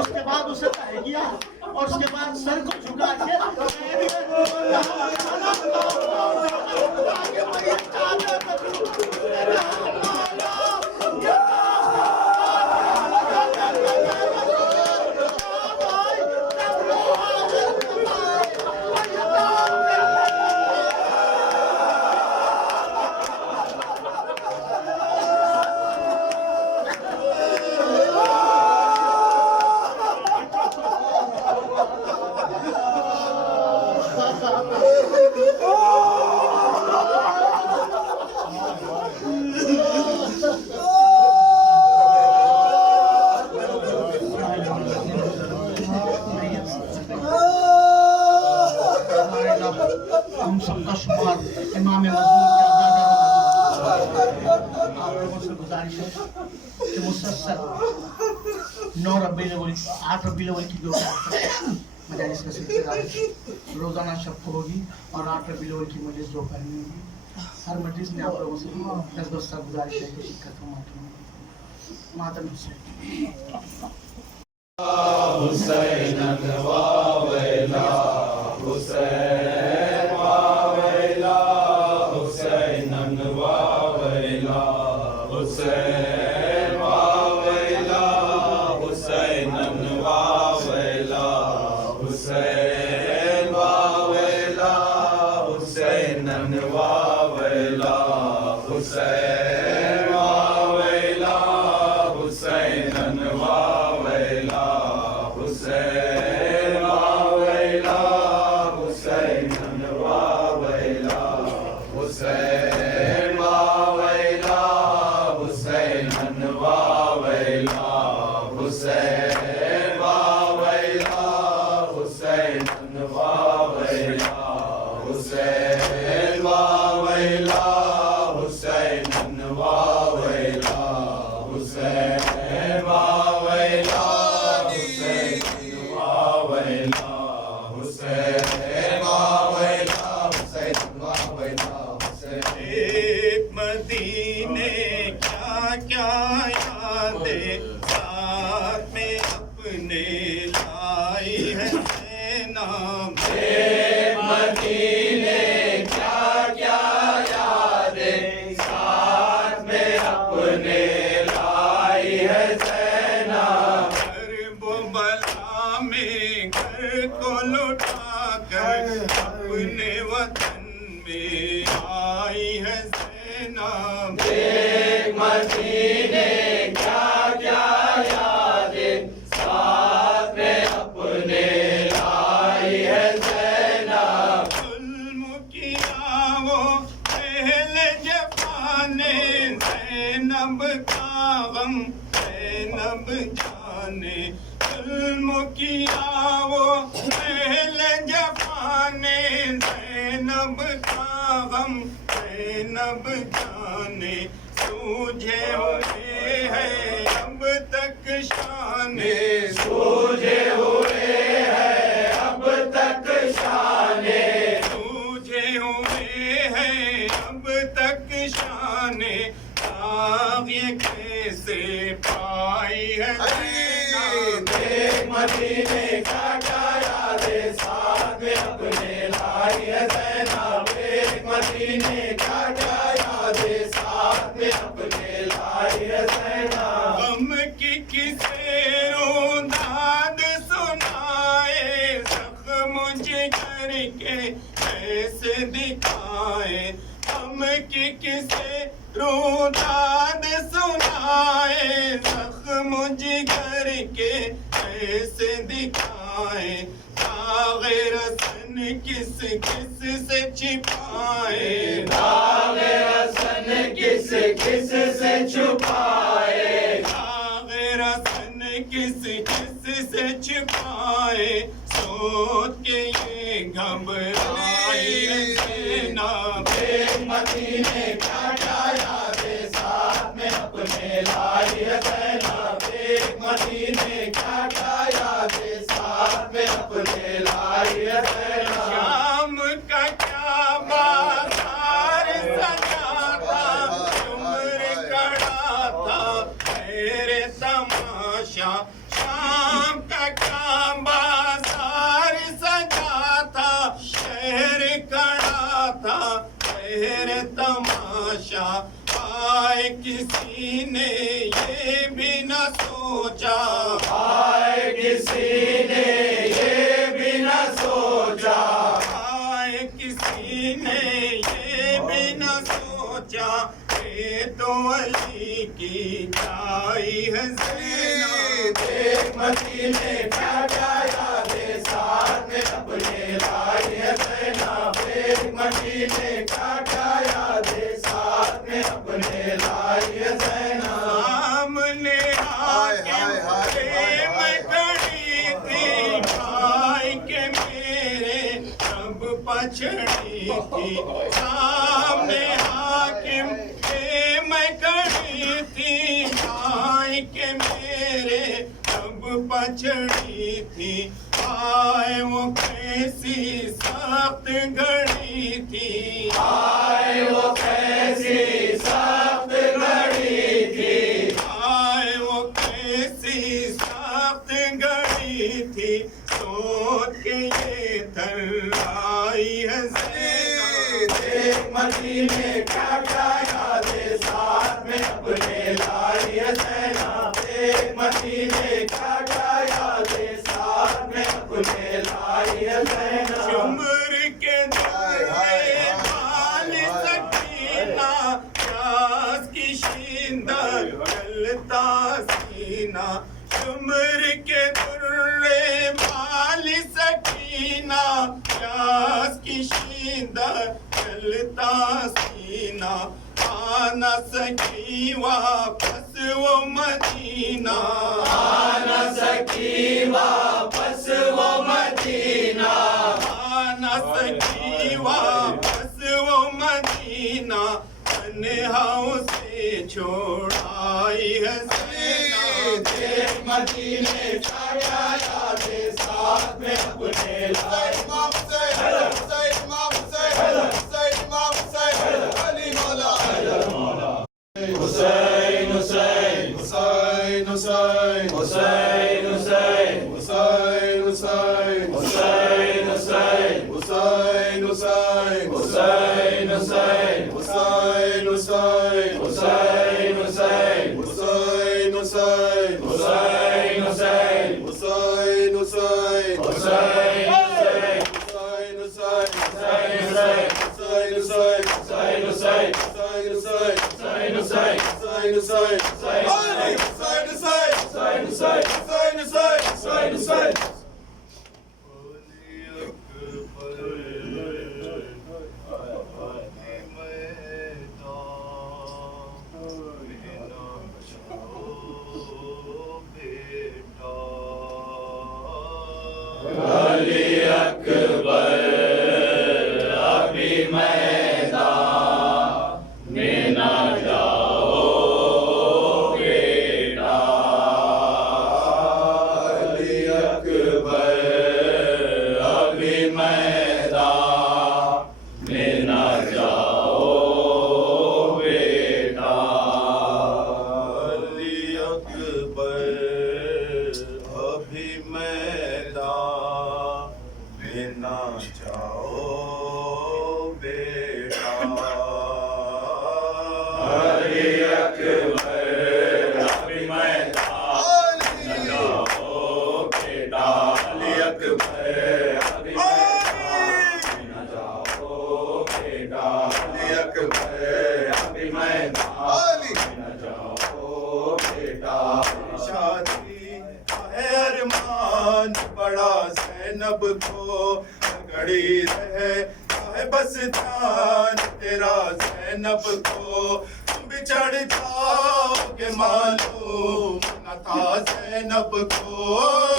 उसके बाद उसे तय किया और उसके बाद सर को झुका के हम सबका शुमार इमाम मज़मून के आप लोगों से गुजारिश है कि मुसलसल 9 रबीउल अव्वल 8 रबीउल अव्वल की जो मजालिस का सिलसिला है रोजाना शब को होगी और रात में बिलोर की मजलिस दोपहर में होगी। हर मजलिस में आप लोगों से 10 साल गुजारिश है कि शिरकत हो। मातम हुसैन वावेला हुसैन वावेला हुसैन वावेला हुसैन वावेला हुसैन वावेला हुसैन वावेला हुसैन वावेला हुसैन वावेला हुसैन वावेला हुसैन वावेला हुसैन वावेला हुसैन वावेला हुसैन वावेला हुसैन वावेला हुसैन वावेला हुसैन वावेला हुसैन वावेला हुसैन वावेला मदीने क्या क्या यादें साथ में अपने लाई है नाम मदीने क्या क्या यादें साथ में अपने लाई है सैना बला में घर को लुटा कर अपने वतन में आई है सेना मदीने क्या क्या यादें साथ में अपने लाई है सेना जुल्म किया वो पहले जमाने ज़ैनब का गम ज़ैनब जाने जुल्म किया वो पहले जमाने ज़ैनब का गम ज़ैनब जाने सूझे हुए हैं अब तक शाने सूझे हुए हैं अब तक शाने सूझे हुए हैं अब तक शाने ये कैसे पाई है मदीने का यादें साथ में अपने लाई है ज़ैनब मदीने का यादें साथ में अपने लाई है ज़ैनब गम की किसे दाद सुनाए जख्म जिगर के कैसे दिखाए गम की किसे दाद सुनाए जख्म जिगर के कैसे दिखाए दागे रसन किस किस से छिपाए दागे रसन किस किस से छुपाए दागे रसन किस किस से छिपाए सोच के ये घबराए सेना मदीने क्या यादें साथ में अपने लाई है ज़ैनब मदीने क्या यादें साथ में अपने लाई है ज़ैनब शाम का क्या बाजार सजा था उम्र कड़ा था तेरे तमाशा शाम का क्या बाजार सजा था शहर कड़ा था तेरे तमाशा आए किसी ने ये भी न सोचा आए किसी ने ये भी न सोचा आए किसी ने ये भी न सोचा ये तो अली की चाई है ज़ैनब मदीने क्या यादें साथ में अपने लाई है ज़ैनब मदीने क्या यादें साथ में अपने लाई है ज़ैनब सामने आके मैं खड़ी थी भाई के मेरे अब पछड़ी थी सामने हाकिम मैं खड़ी थी भाई के मेरे अब पछड़ी थी आए वो कैसी सख्त घड़ी थी, हाय वो कैसी सख्त घड़ी थी, हाय वो कैसी सख्त घड़ी थी, सोच के ये थर्राई है ज़ैनब। देख मदीने क्या क्या यादें साथ में अपने लाई है ज़ैनब। देख मदीने क्या क्या यादें साथ में अपने लाई है ज़ैनब। उम्र के दुर्रे बाल सकीना, प्यास की शींदा जलता सीना, उम्र के दुर्रे बाल सकीना, प्यास की शींदा जलता सीना, आना सकी वापस वो मदीना, आना सकी वापस वो मदीना, आना सकी वापस वो मदीना, तन्हाओं से छोड़ाई है ज़ैनब। देख मदीने क्या क्या यादें साथ में अपने लाई। Hussain Hussain Hussein, Hussein, Hussain Hussain Hussein, Hussein, Hussain Hussain Hussein, Hussein, Hussain Hussain Hussein, Hussein, Hussain Hussain Hussein, Hussein, Hussain Hussain Hussein, Hussein, Hussain Ali Akbar अभी मैदान में ना जाओ बेटा। अली अकबर अभी मैदान में ना जाओ बेटा। अली अकबर अभी मैदान में ना जाओ बेटा। अली अकबर अभी मैदान न जाओ बेटा। अली अकबर अभी मैदान न जाओ बेटा। अली अकबर अभी मैदान न जाओ बेटा। शादी है अरमान बड़ा ज़ैनब को घड़ी रहे है बस ध्यान तेरा ज़ैनब को। तुम बिछड़ जाओगे मालूम न था ज़ैनब को।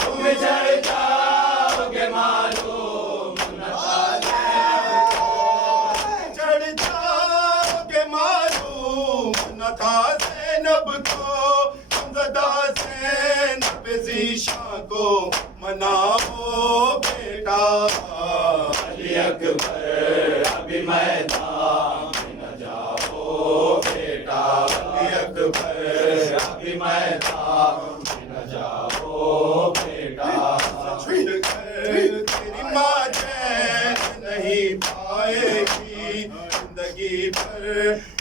तुम बिछड़ जाओगे मालूम न था ज़ैनब को। बिछड़ जाओगे मालूम न था ज़ैनब को। तुम ज़दा ज़ैनब ज़ीशां को मनाओ बेटा। अली अकबर अभी मैदान में न जाओ बेटा। अली अकबर अभी मैदान में न जाओ बेटा। तेरी माँ चैन नहीं पाएगी जिंदगी भर।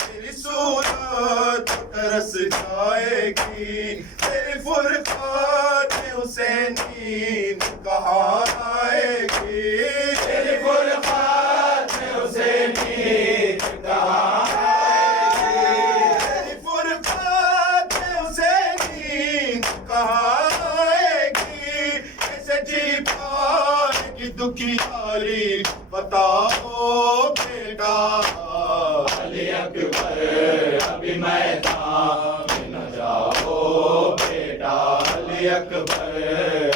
तेरी सूरत तरस जाएगी। तेरी फुरक़ात हुसैनी कहाँ आएगी। तेरी फुरक़ात हुसैनी कहाँ आएगी। तेरी फुरक़ात हुसैनी कहाँ आएगी। कैसे जी पाएगी दुखियारी बताओ बेटा। अली अकबर अभी मैदान में न जाओ बेटा। अली अकबर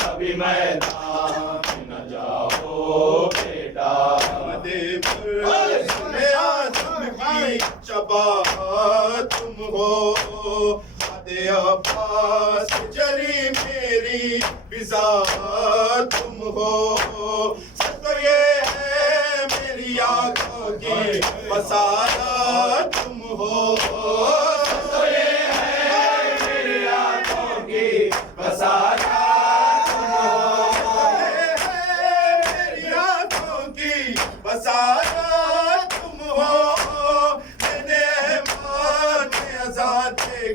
अभी मैदान में न जाओ बेटा। तुम हो आदे अब्बास जरी मेरी बिजा तुम हो। सब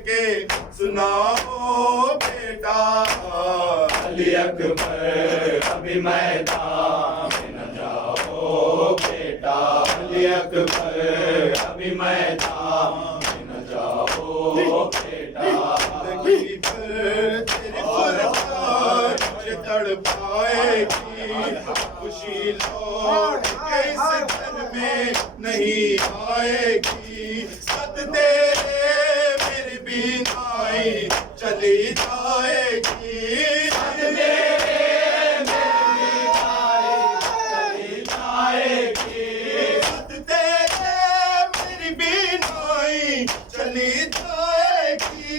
के सुनाओ बेटा। अली अकबर अभी मैदान में न जाओ बेटा, अली अकबर अभी मैदान में न जाओ बेटा। जिंदगी भर तेरी फुरसत मुझे तड़पाएगी, खुशी लौट के इस घर में नहीं आएगी। सद तेरे मेरी बीनाई चली जाएगी, सद तेरे मेरी बीनाई चली जाएगी, सद तेरे मेरी बीनाई चली जाएगी।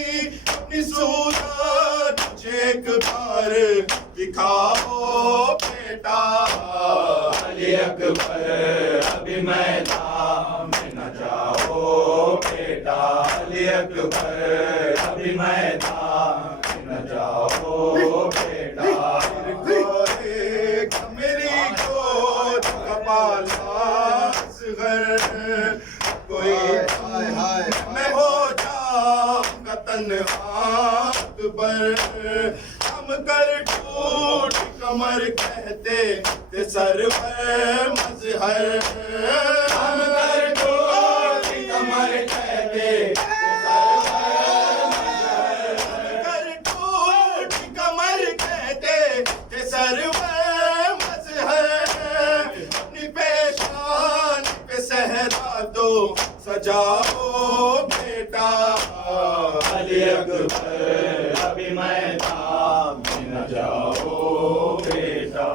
अपनी सूरत मुझे एक बार दिखाओ बेटा। अली अकबर अभी मैदान में न जाओ बेटा, अली अकबर अभी मैदान में न जाओ बेटा। मेरी गोद का पाला असगर, कोई मैं हो जाऊंगा तन्हा अकबर। हम कर टूट कमर कहते थे सरवर मजहर, हम कर टूट कमर कहते थे सरवर मजहर, हम कर टूट कमर कहते थे सरवर मजहर। अपनी पेशान पे सहरा तो सजाओ बेटा। अली अकबर अभी मैदान में न जाओ बेटा।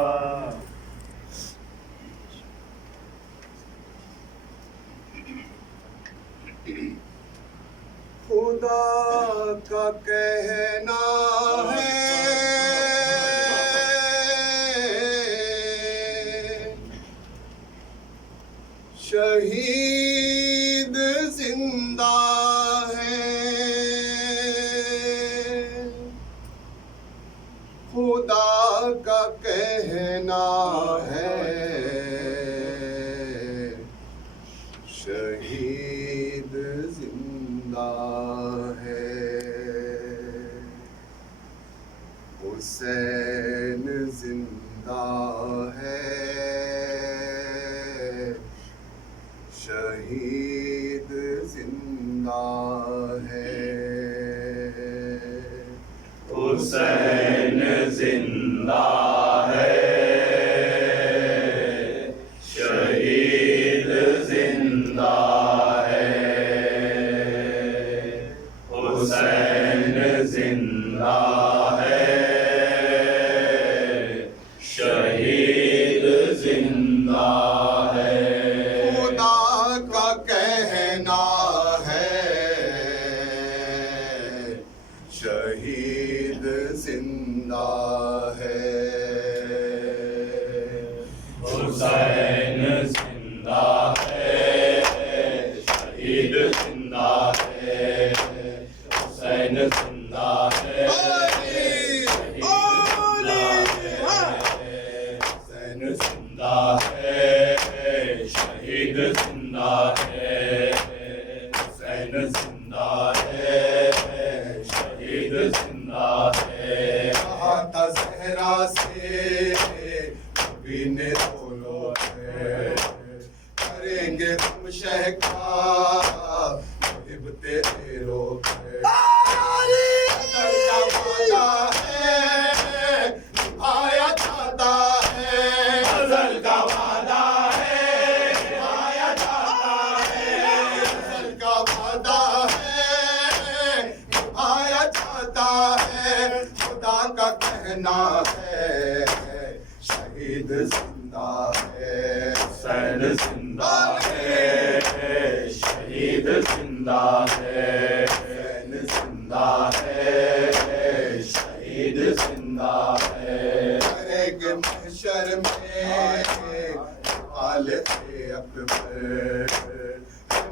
खुदा का कहना है शहीद जिंदा है, खुदा का कहना है शहीद जिंदा है। हुसैन जिंदा है, शहीद जिंदा है। हुसैन जिंदा है, शहीद जिंदा है। हुसैन जिंदा है, शहीद जिंदा है। खुदा का कहना है शहीद जिंदा है। हुसैन जिंदा है, शहीद जिंदा है। हुसैन जिंदा है, हुसैन जिंदा है, शहीद जिंदा है। हुसैन जिंदा है, शहीद जिंदा है। कहा था ज़हरा से कभी ने बोलो करेंगे हम शह का मुहिब तेरे रोक निभाया जाता है, अज़ल का वादा है, निभाया जाता है, अज़ल का वादा है, निभाया जाता है। खुदा का कहना है शहीद जिंदा है। हुसैन जिंदा है, शहीद जिंदा है। हुसैन जिंदा है, शहीद जिंदा है। करेंगे महशर में आले अकबर,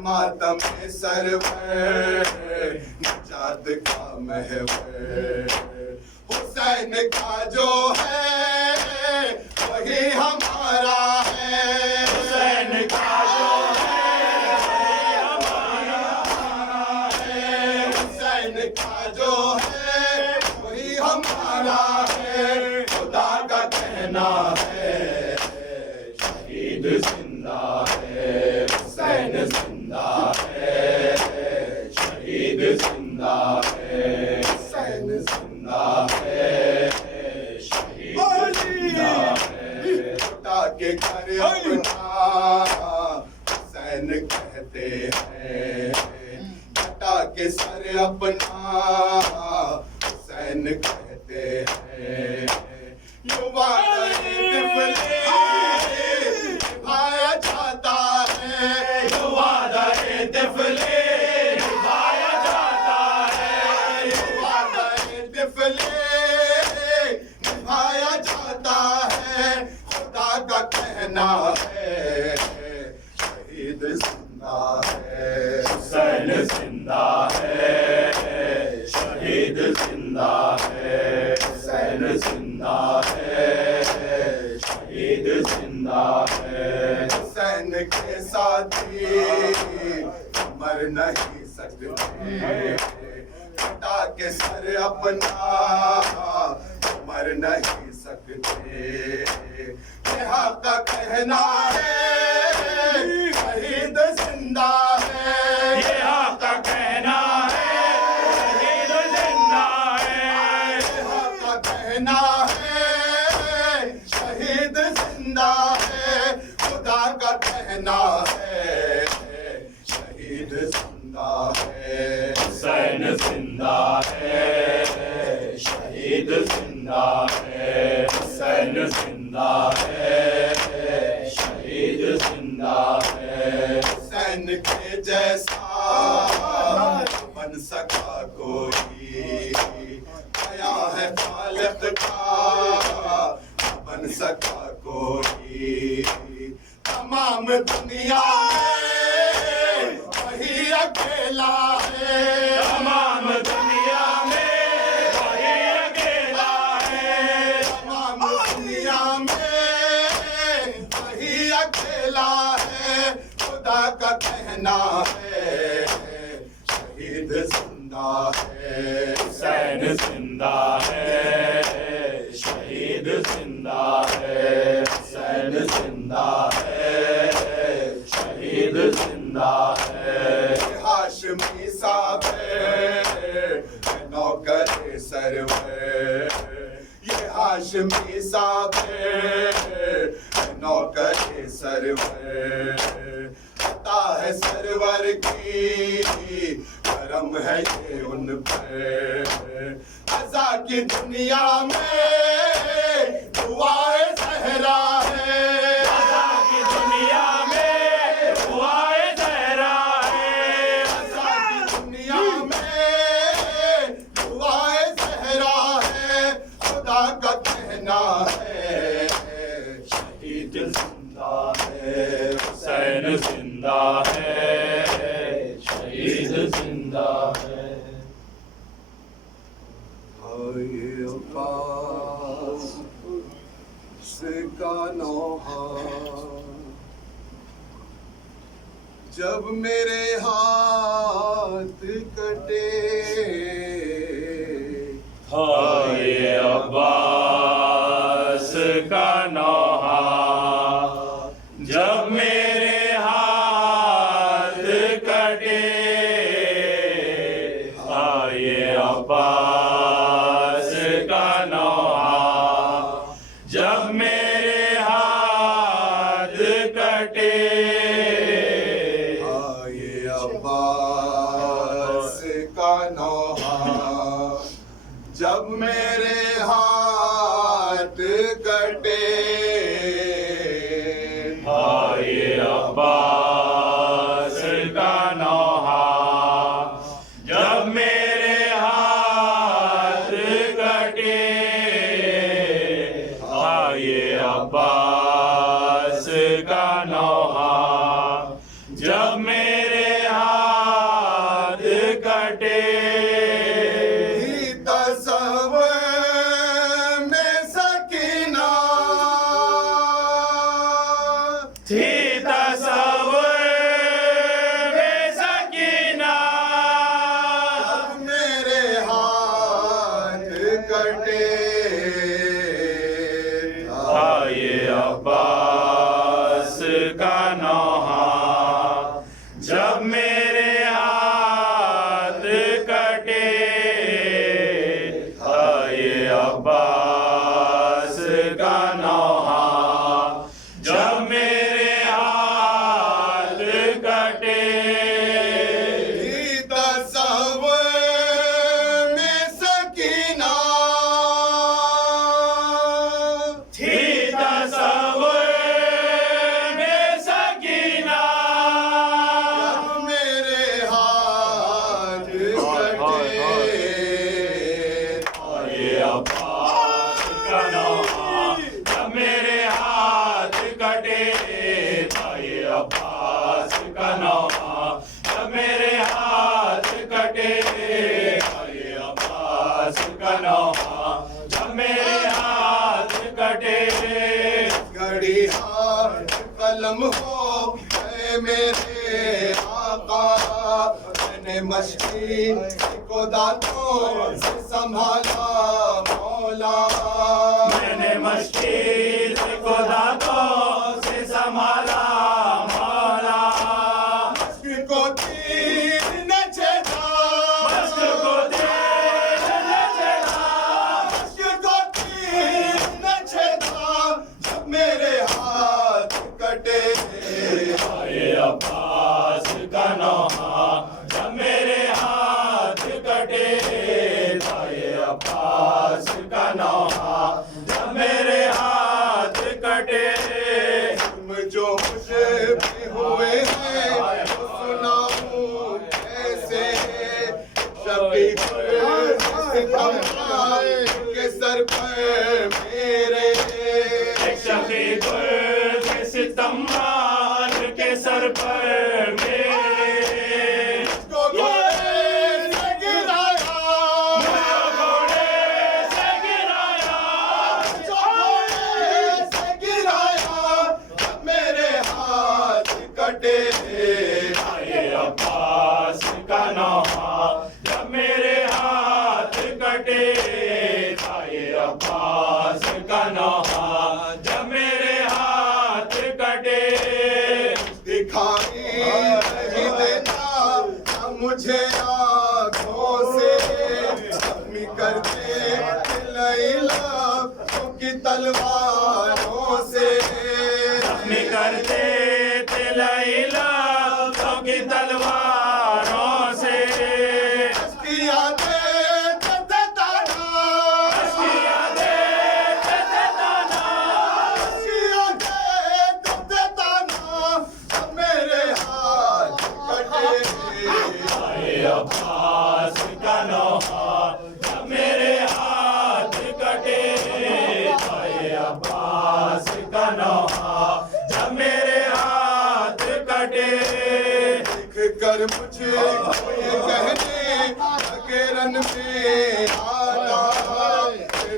मातम सरवर निजात का महवर। हुसैन का जो है वही हमारा है, हुसैन का जो है हमारा है। हुसैन का जो है वही हमारा है, खुदा का कहना है। शहीद जिंदा है, हुसैन जिंदा है, शहीद जिंदा है, हुसैन जिंदा है, शहीद जिंदा है। उठा के घर अपना हुसैन कहते हैं, हटा के सर अपना हुसैन कहते हैं। युवा निभाया जाता है, युवा दिफले निभाया जाता है, युवा दिफले निभाया जाता है, खुदा का कहना है। शहीद जिंदा है, हुसैन जिंदा है, शहीद जिंदा है, हुसैन जिंदा है, शहीद जिंदा है। हुसैन के साथी मर नहीं सकते, हटा के सर अपना मर नहीं सकते। यहाँ का कहना है शहीद जिंदा है, यहाँ का कहना है शहीद जिंदा है, यहाँ का कहना है शहीद जिंदा है, खुदा का कहना है शहीद जिंदा है। हुसैन जिंदा है, शहीद जिंदा है, हुसैन जिंदा है, शहीद जिंदा है। हुसैन के जैसा बन सका कोई, आया है खालिक का बन सका कोई। तमाम दुनिया में वही अकेला है, तमाम दुनिया में वही अकेला है, तमाम दुनिया में वही अकेला है, खुदा का कहना है शहीद जिंदा है, हुसैन जिंदा है, शहीद जिंदा है, हुसैन जिंदा है, शहीद जिंदा है। हाशमी साहब नौकर सरवर, ये हाशमी साहब नौकर सरवर, पता है सरवर की करम है ये उन पर। अज़ा की दुनिया में दुआए ज़हरा है, अज़ा की दुनिया में दुआए ज़हरा है, अज़ा की दुनिया में दुआए ज़हरा है, खुदा का कहना है शहीद जिंदा है, हुसैन जिंदा है, शहीद जिंदा है। हाय अब्बास का नौहा, जब मेरे हाथ कटे, हाय अब्बास का नौहा, जब मेरे हाथ कटे, हाय अब्बास का नौहा, जब मेरे हाथ कटे, हाय अब्बास का नौहा, जब मेरे हाथ कटे, हाय अब्बास का नौहा, जब मेरे हाथ कटे, हाय अब्बास का नौहा, जब मेरे हाथ कटे। ही तसव्वुर में सकीना, थी तसव्वुर में सकीना, मेरे मेरे हाथ कटे था ये अब्बास का नौहा। जब मेरे हाथ कटे तस्वर में सकीना थी तस्वर में सकीना। मेरे हाथ कटे ये अब्बास का नौहा। जब मेरे हाथ कटे था ये अब्बास का नौहा। जब मेरे हाथ कटे था ये अब्बास का नौहा। जब मेरे हाथ कटे घड़ी हाथ कलम हो ऐ मेरे आका। मैंने मस्ती को दांतों से संभाला मौला। मैंने मस्जिद को दांतों से संभाला मौला। को तीर न छेड़ा मस्क को तेल न चढ़ा। को तीर न छेड़ा। जब मेरे हाथ कटे ये अब्बास का नौहा। जब मेरे हाथ कटे था ये अब्बास का नौहा। जब मेरे हाथ कटे तुम जो मुझे पे हुए हैं वो सुनाऊं कैसे। शफीक के सर पर मेरे एक शफीक के सितम्बार के सर पर मेरे को घोड़े से गिराया। घोड़े से गिराया। घोड़े से गिराया। जब मेरे हाथ कटे ये अब्बास का नौहा। जब मेरे हाथ कटे था ये अब्बास का नौहा। जब मेरे हाथ कटे दिखाई नहीं देता ना मुझे आँखों से। जख्मी करते लैला की तलवारों से। जख्मी करते थे लैला की तलवारों से। उसकी यादें तताना। उसकी यादें तताना। उसकी यादें तताना। जब मेरे हाथ कटे ये अब्बास का नौहा। जब मेरे हाथ कटे ये अब्बास का नौहा। जब मेरे हाथ कटे देख कर मुझे ये कहने लगे रन में आता।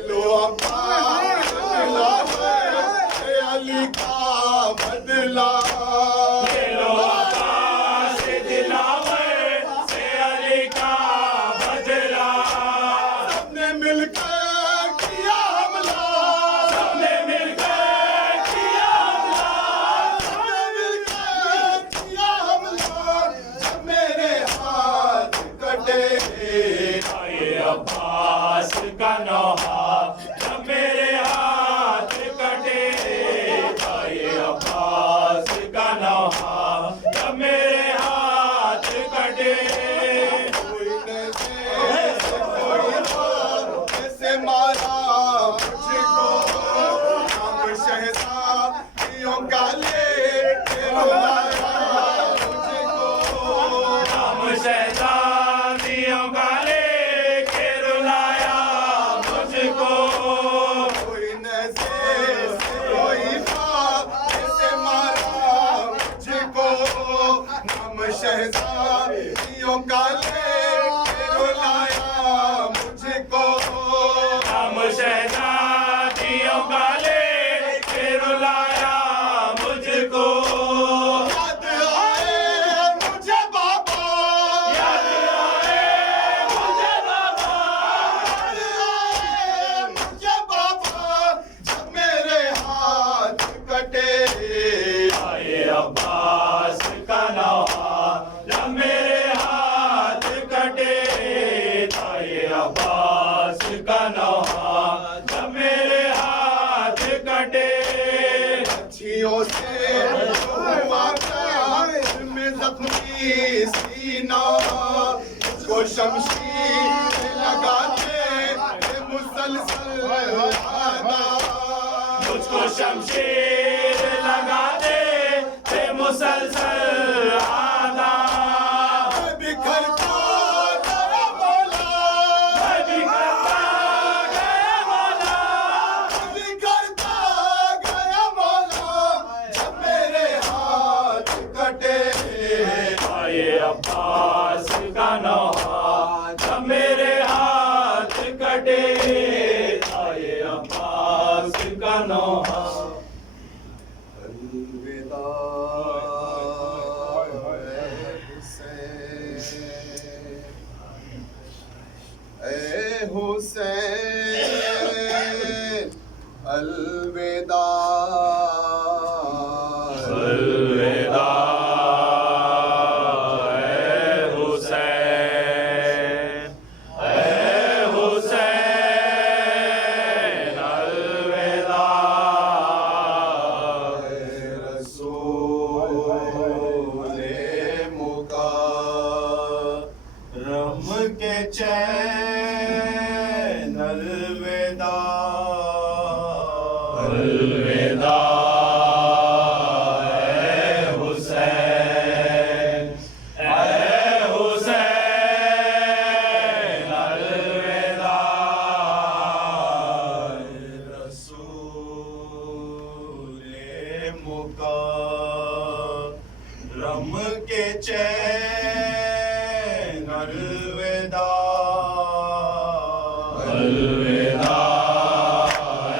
लो अब्बास मिला है अली का बदला। ये लो अब्बास दिलावर से अली का बदला। सबने मिलकर किया हमला। सबने मिलकर किया हमला। सबने मिलकर किया हमला। जब मेरे हाथ कटे ये अब्बास का नौहा। जब मेरे हाथ कटे ये अब्बास का नौहा। जब मेरे हाथ कटे कोई से मारा मुझको। हम शहजादियों का लेके रुलाया मुझको। हम शहजादियों का लेके रुलाया मुझको। कोई नज़र से कोई बात से मारा मुझको। हम शहजादियों का लेके रुलाया मुझको। हम शहजादियों का लेके रुलाया मुझको। याद आए मुझे बाबा। याद मदीना मुझको शमशीर लगाते थे मुसलसल आना मुझको शमशीर लगाते थे मुसलसल आना बिखरता गया मौला बिखरता गया मौला बिखरता गया मौला जब मेरे हाथ कटे आए अब्बास का नौहा जब मेरे हाथ कटे आए अब्बास का नौहा अलविदा ए हुसैन अलविदा अलविदा ए हुसैन अलविदा रसूले मुकर्रम के चैन अलविदा अलविदा ए हुसैन अलविदा रसूले मुकर्रम के चैन अलविदा अलविदा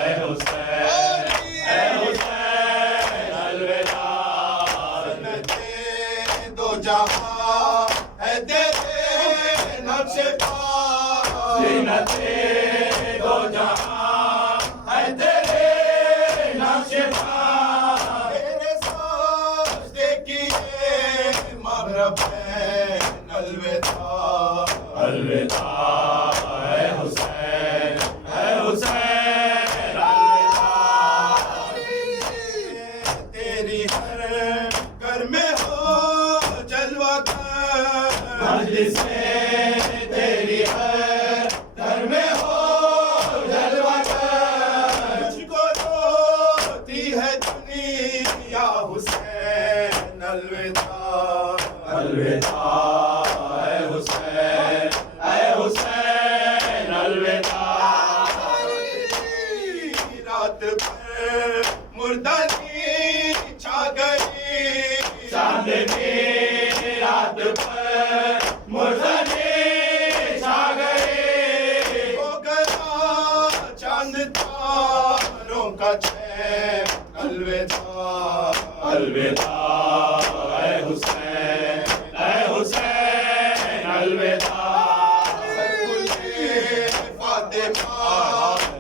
ए हुसैन अलविदा दो जहां है तेरे नक्शे पास जीनते दो जहां है तेरे नक्शे पास तेरे साजदे किए मगरब में अलविदा अलविदा ए हुसैन अलविदा तेरी हर घर में हो जलवा कर मजलिसे तेरी हर घर में हो जलवा कर मुझको रोती है दुनिया हुसैन अलविदा अलविदा ए हुसैन अलविदा रात भर मुर्दानी छा गई चांदनी रात पर मुर्दानी छा गई हो गया चांद तारों का चैन अलविदा अलविदा ए हुसैन अलविदा फातिमा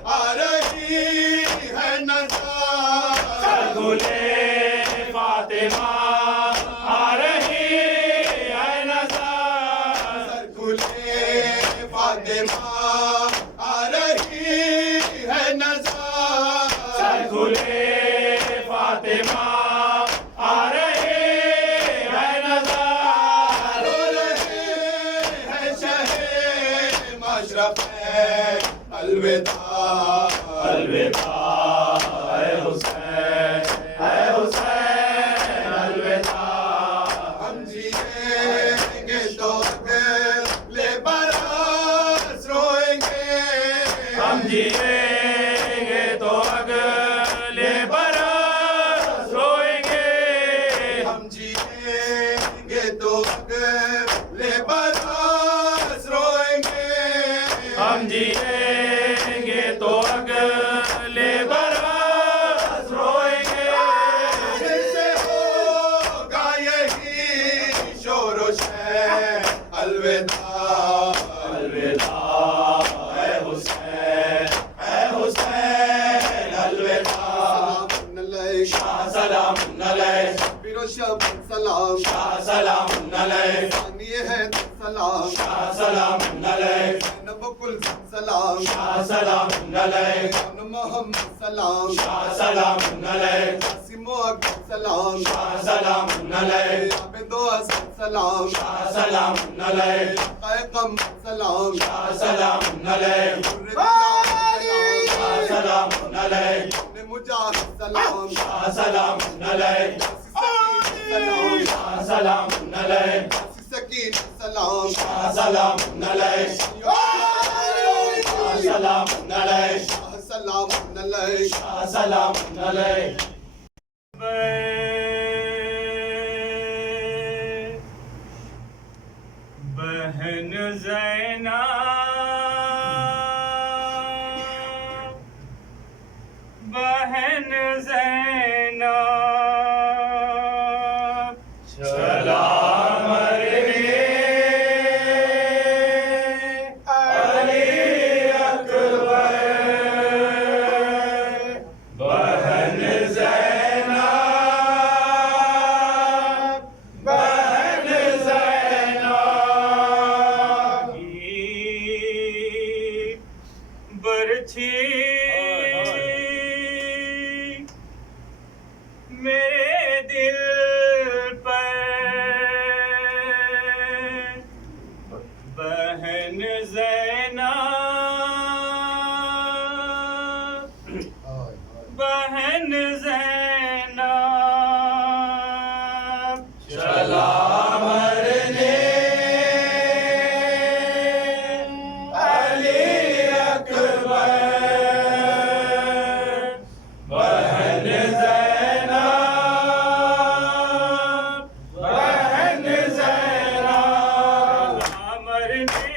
आ रही है नज़र सरगुले फातिमा आ रही है नज़र सरगुले फातिमा आ रही है नज़र सरगुले फातिमा आ रही है नज़र रो रहे हैं शहे मशरफ अलविदा अलविदा ए हुसैन अलविदा हम जिएंगे तो अगले बरस रोएंगे हम जिएंगे तो अगले बरस रोएंगे हम जिएंगे तो अगले बरस रोएंगे हम जिएंगे तो अगले बरस रोएंगे फिर से होगा यही शोर व शैर अलविदा अलविदा ए हुसैन अलविदा शाह सलाम अलैह सलाम शाह सलाम अलैह ये है सलाम शाह सलाम अलैह नबकुल सलाम शाह सलाम अलैह मोहम्मद सलाम शाह सलाम अलैह कासिम अकबर सलाम शाह सलाम अलैह दो सलाम सलाम अलैह कम सलाम सलाम अलैह सलाम अलैह मुजाहिद सलाम सलाम अलैह सलाम अलैह सकीन सलाम सलाम अलैह सलाम अलैह सलाम अलैह सलाम अलैह बहन ज़ैना बहन ज़ैना सलाम अली अकबर बहन ज़ैनब बहन ज़ैनब बरछी मेरे दिल पर बहन ज़ैनब बहन ज़ैनब चला मरने अली अकबर बहन ज़ैनब बहन ज़ैनब मरने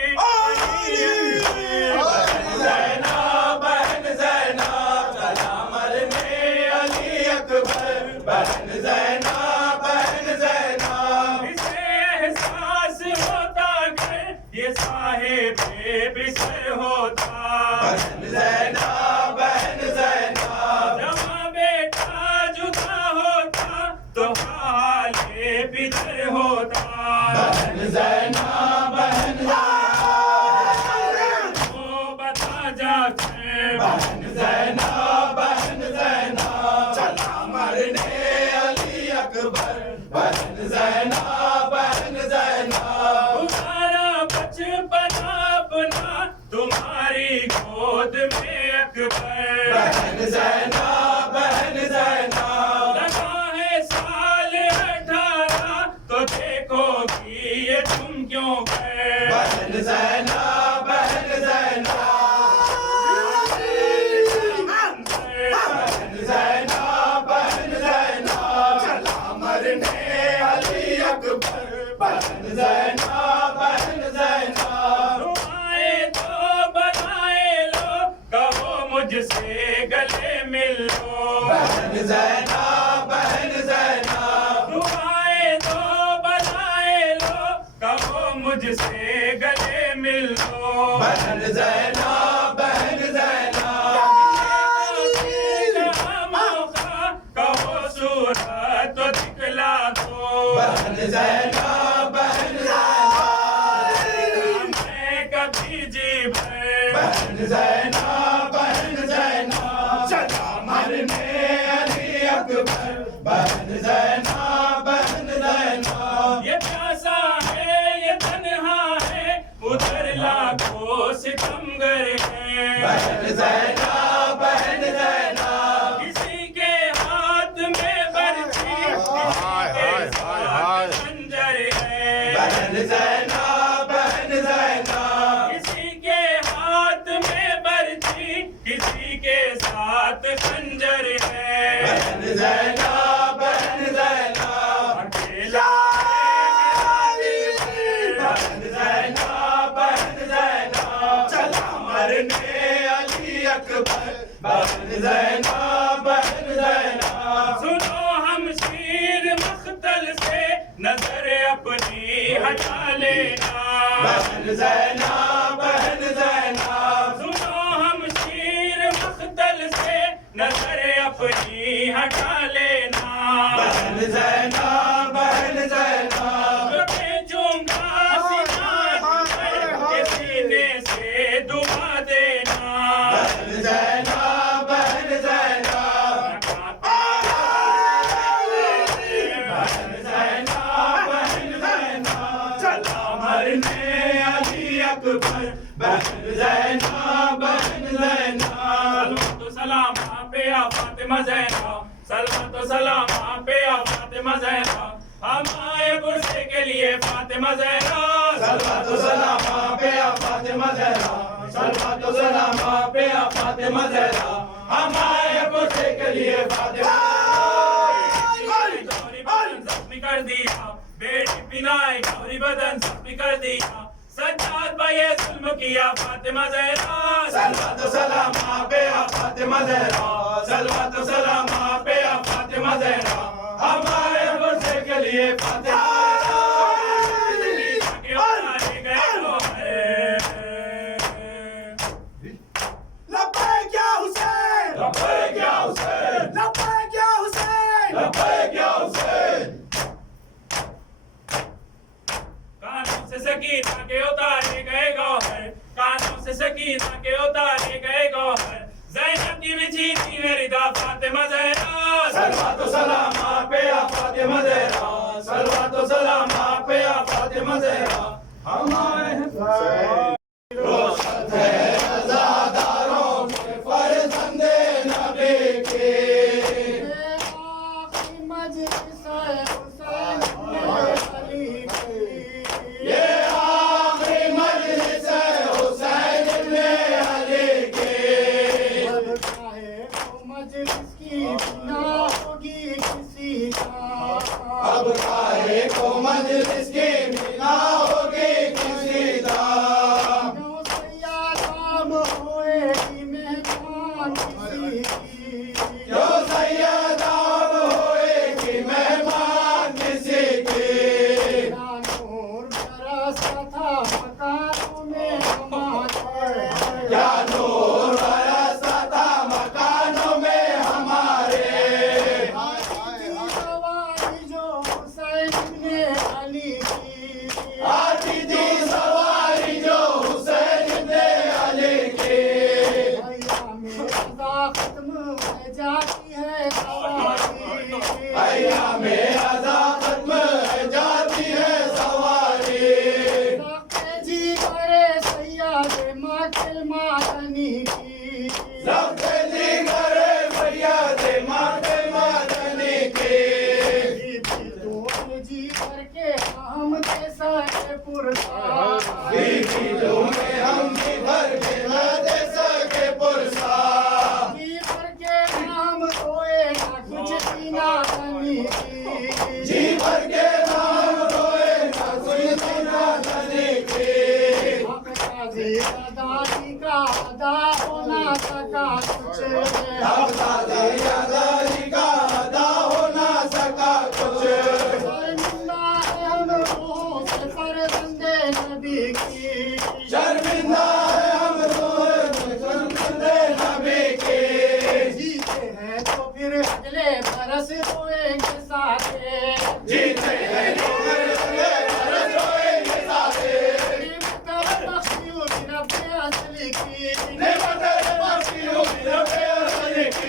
बहन ज़ैनब चला मरने अली अकबर बहन ज़ैनब बहन ज़ैनब इसे एहसास होता कि ये साहिब बिसर होता बहन ज़ैनब बहन ज़ैनब जहाँ बेटा जुदा होता तो हाले बितर होता बहन ज़ैनब बहन वो बता जाते बहन ज़ैनब बहन ज़ैनब चला मरने अली अकबर बहन ज़ैनब बहन ज़ैनब तुम्हारा बचपना अपना तुम्हारी गोद में अकबर बहन ज़ैनब बहन ज़ैनब लगा है साल 18 तो देखोगी ये तुम क्यों गए बहन ज़ैनब बहन ज़ैनब बहन ज़ैनब बहन ज़ैनब चला मरने अली अकबर बहन ज़ैनब बहन ज़ैनब दुआए तो बनाए लो कहो मुझसे गले मिल लो बहन ज़ैनब बहन ज़ैनब दुआए तो बनाए लो कहो मुझसे गले मिल लो बहन ज़ैनब बहन ज़ैनब कहो सूरत तो दिखला दो बहन ज़ैनब बहन ज़ैनब मैं कभी जी भर बहन ज़ैनब बहन ज़ैनब चला मरने अली अकबर बहन ज़ैनब बहन ज़ैनब ये प्यासा है ये तन्हा है उधर लाखों सितमगर हैं बहन ज़ैनब बहन ज़ैनब किसी के हाथ में बरछी किसी के साथ खंजर है बहन ज़ैनब बहन ज़ैनब किसी के हाथ में बरछी किसी के साथ खंजर है बहन ज़ैनब बहन ज़ैनब अकेला बहन ज़ैनब बहन ज़ैनब चला मरने अली अकबर बहन ज़ैनब बहन ज़ैनब सुनो हम शीर मख्तल से नजर अपनी हटा लेना बहन ज़ैनब बहन ज़ैनब सुनो हम शीर मख्तल से नजर अपनी हटा लेना बहन ज़ैनब बहन ज़ैनब भेजूंगा सीना के सीने से दुआ देना बहन ज़ैनब बहन ज़ैनब बहन ज़ैनब अपने अली अकबर बहन ज़ैनब बहन ज़ैनब तो सलाम आप पे या फातिमा ज़हरा सलवा तो सलाम आप पे या फातिमा ज़हरा हम आए गुस्से के लिए फातिमा ज़हरा सलवा तो सलाम आप पे या फातिमा ज़हरा सलवा तो सलाम आप पे या फातिमा ज़हरा हम आए गुस्से के लिए फातिमा गौरी बदन जख्मी कर दिया बेटी पिनाए गौरी बदन जख्मी कर दिया सज्जाद भाई जुल्म किया फातिमा ज़हरा सलवा तो सलाम आप पे या फातिमा ज़हरा सलवा तो सलाम आप पे या फातिमा ज़हरा हम आए गुस्से के लिए फातिमा लब्बैक या हुसैन लब्बैक या हुसैन लब्बैक या हुसैन लब्बैक या हुसैन कानों से सकीना के उतारे गए गौहर कानों से सकीना के उतारे गए गौहर ज़ैनब की बिछी थी रिदा फातिमा ज़हरा सलवा तो सलाम आप पे या फातिमा ज़हरा सलवा तो सलाम आप पे या फातिमा ज़हरा हम आए हैं रोशन है रज़ादारों के फर्जंदे नबी के ये आखिरी मजलिस है हुसैन इब्ने अली के अब काहे को मजलिस की बिना होगी किसी दा क्यों सैयद अब होएगी मेहमान किसी की क्या नूर बरसता था मकानों में हमारे आती थी सवारी जो हुसैन इब्ने अली की अय्याम अज़ा खत्म है जाती है सवारी सबके जी करे फरियाद माते मादनी की बीबी तुम्हें हम भी भर के न दे सके पुरसा जी भर के नाम रोए ना कोई बिना धनी की अब दादारी का अदा हो ना सका कुछ शर्मिंदा है हम फर्जंदे नबी के जीते हैं तो अगले बरस रोएंगे साथे नेमत बख्शियों की रब्बे असली की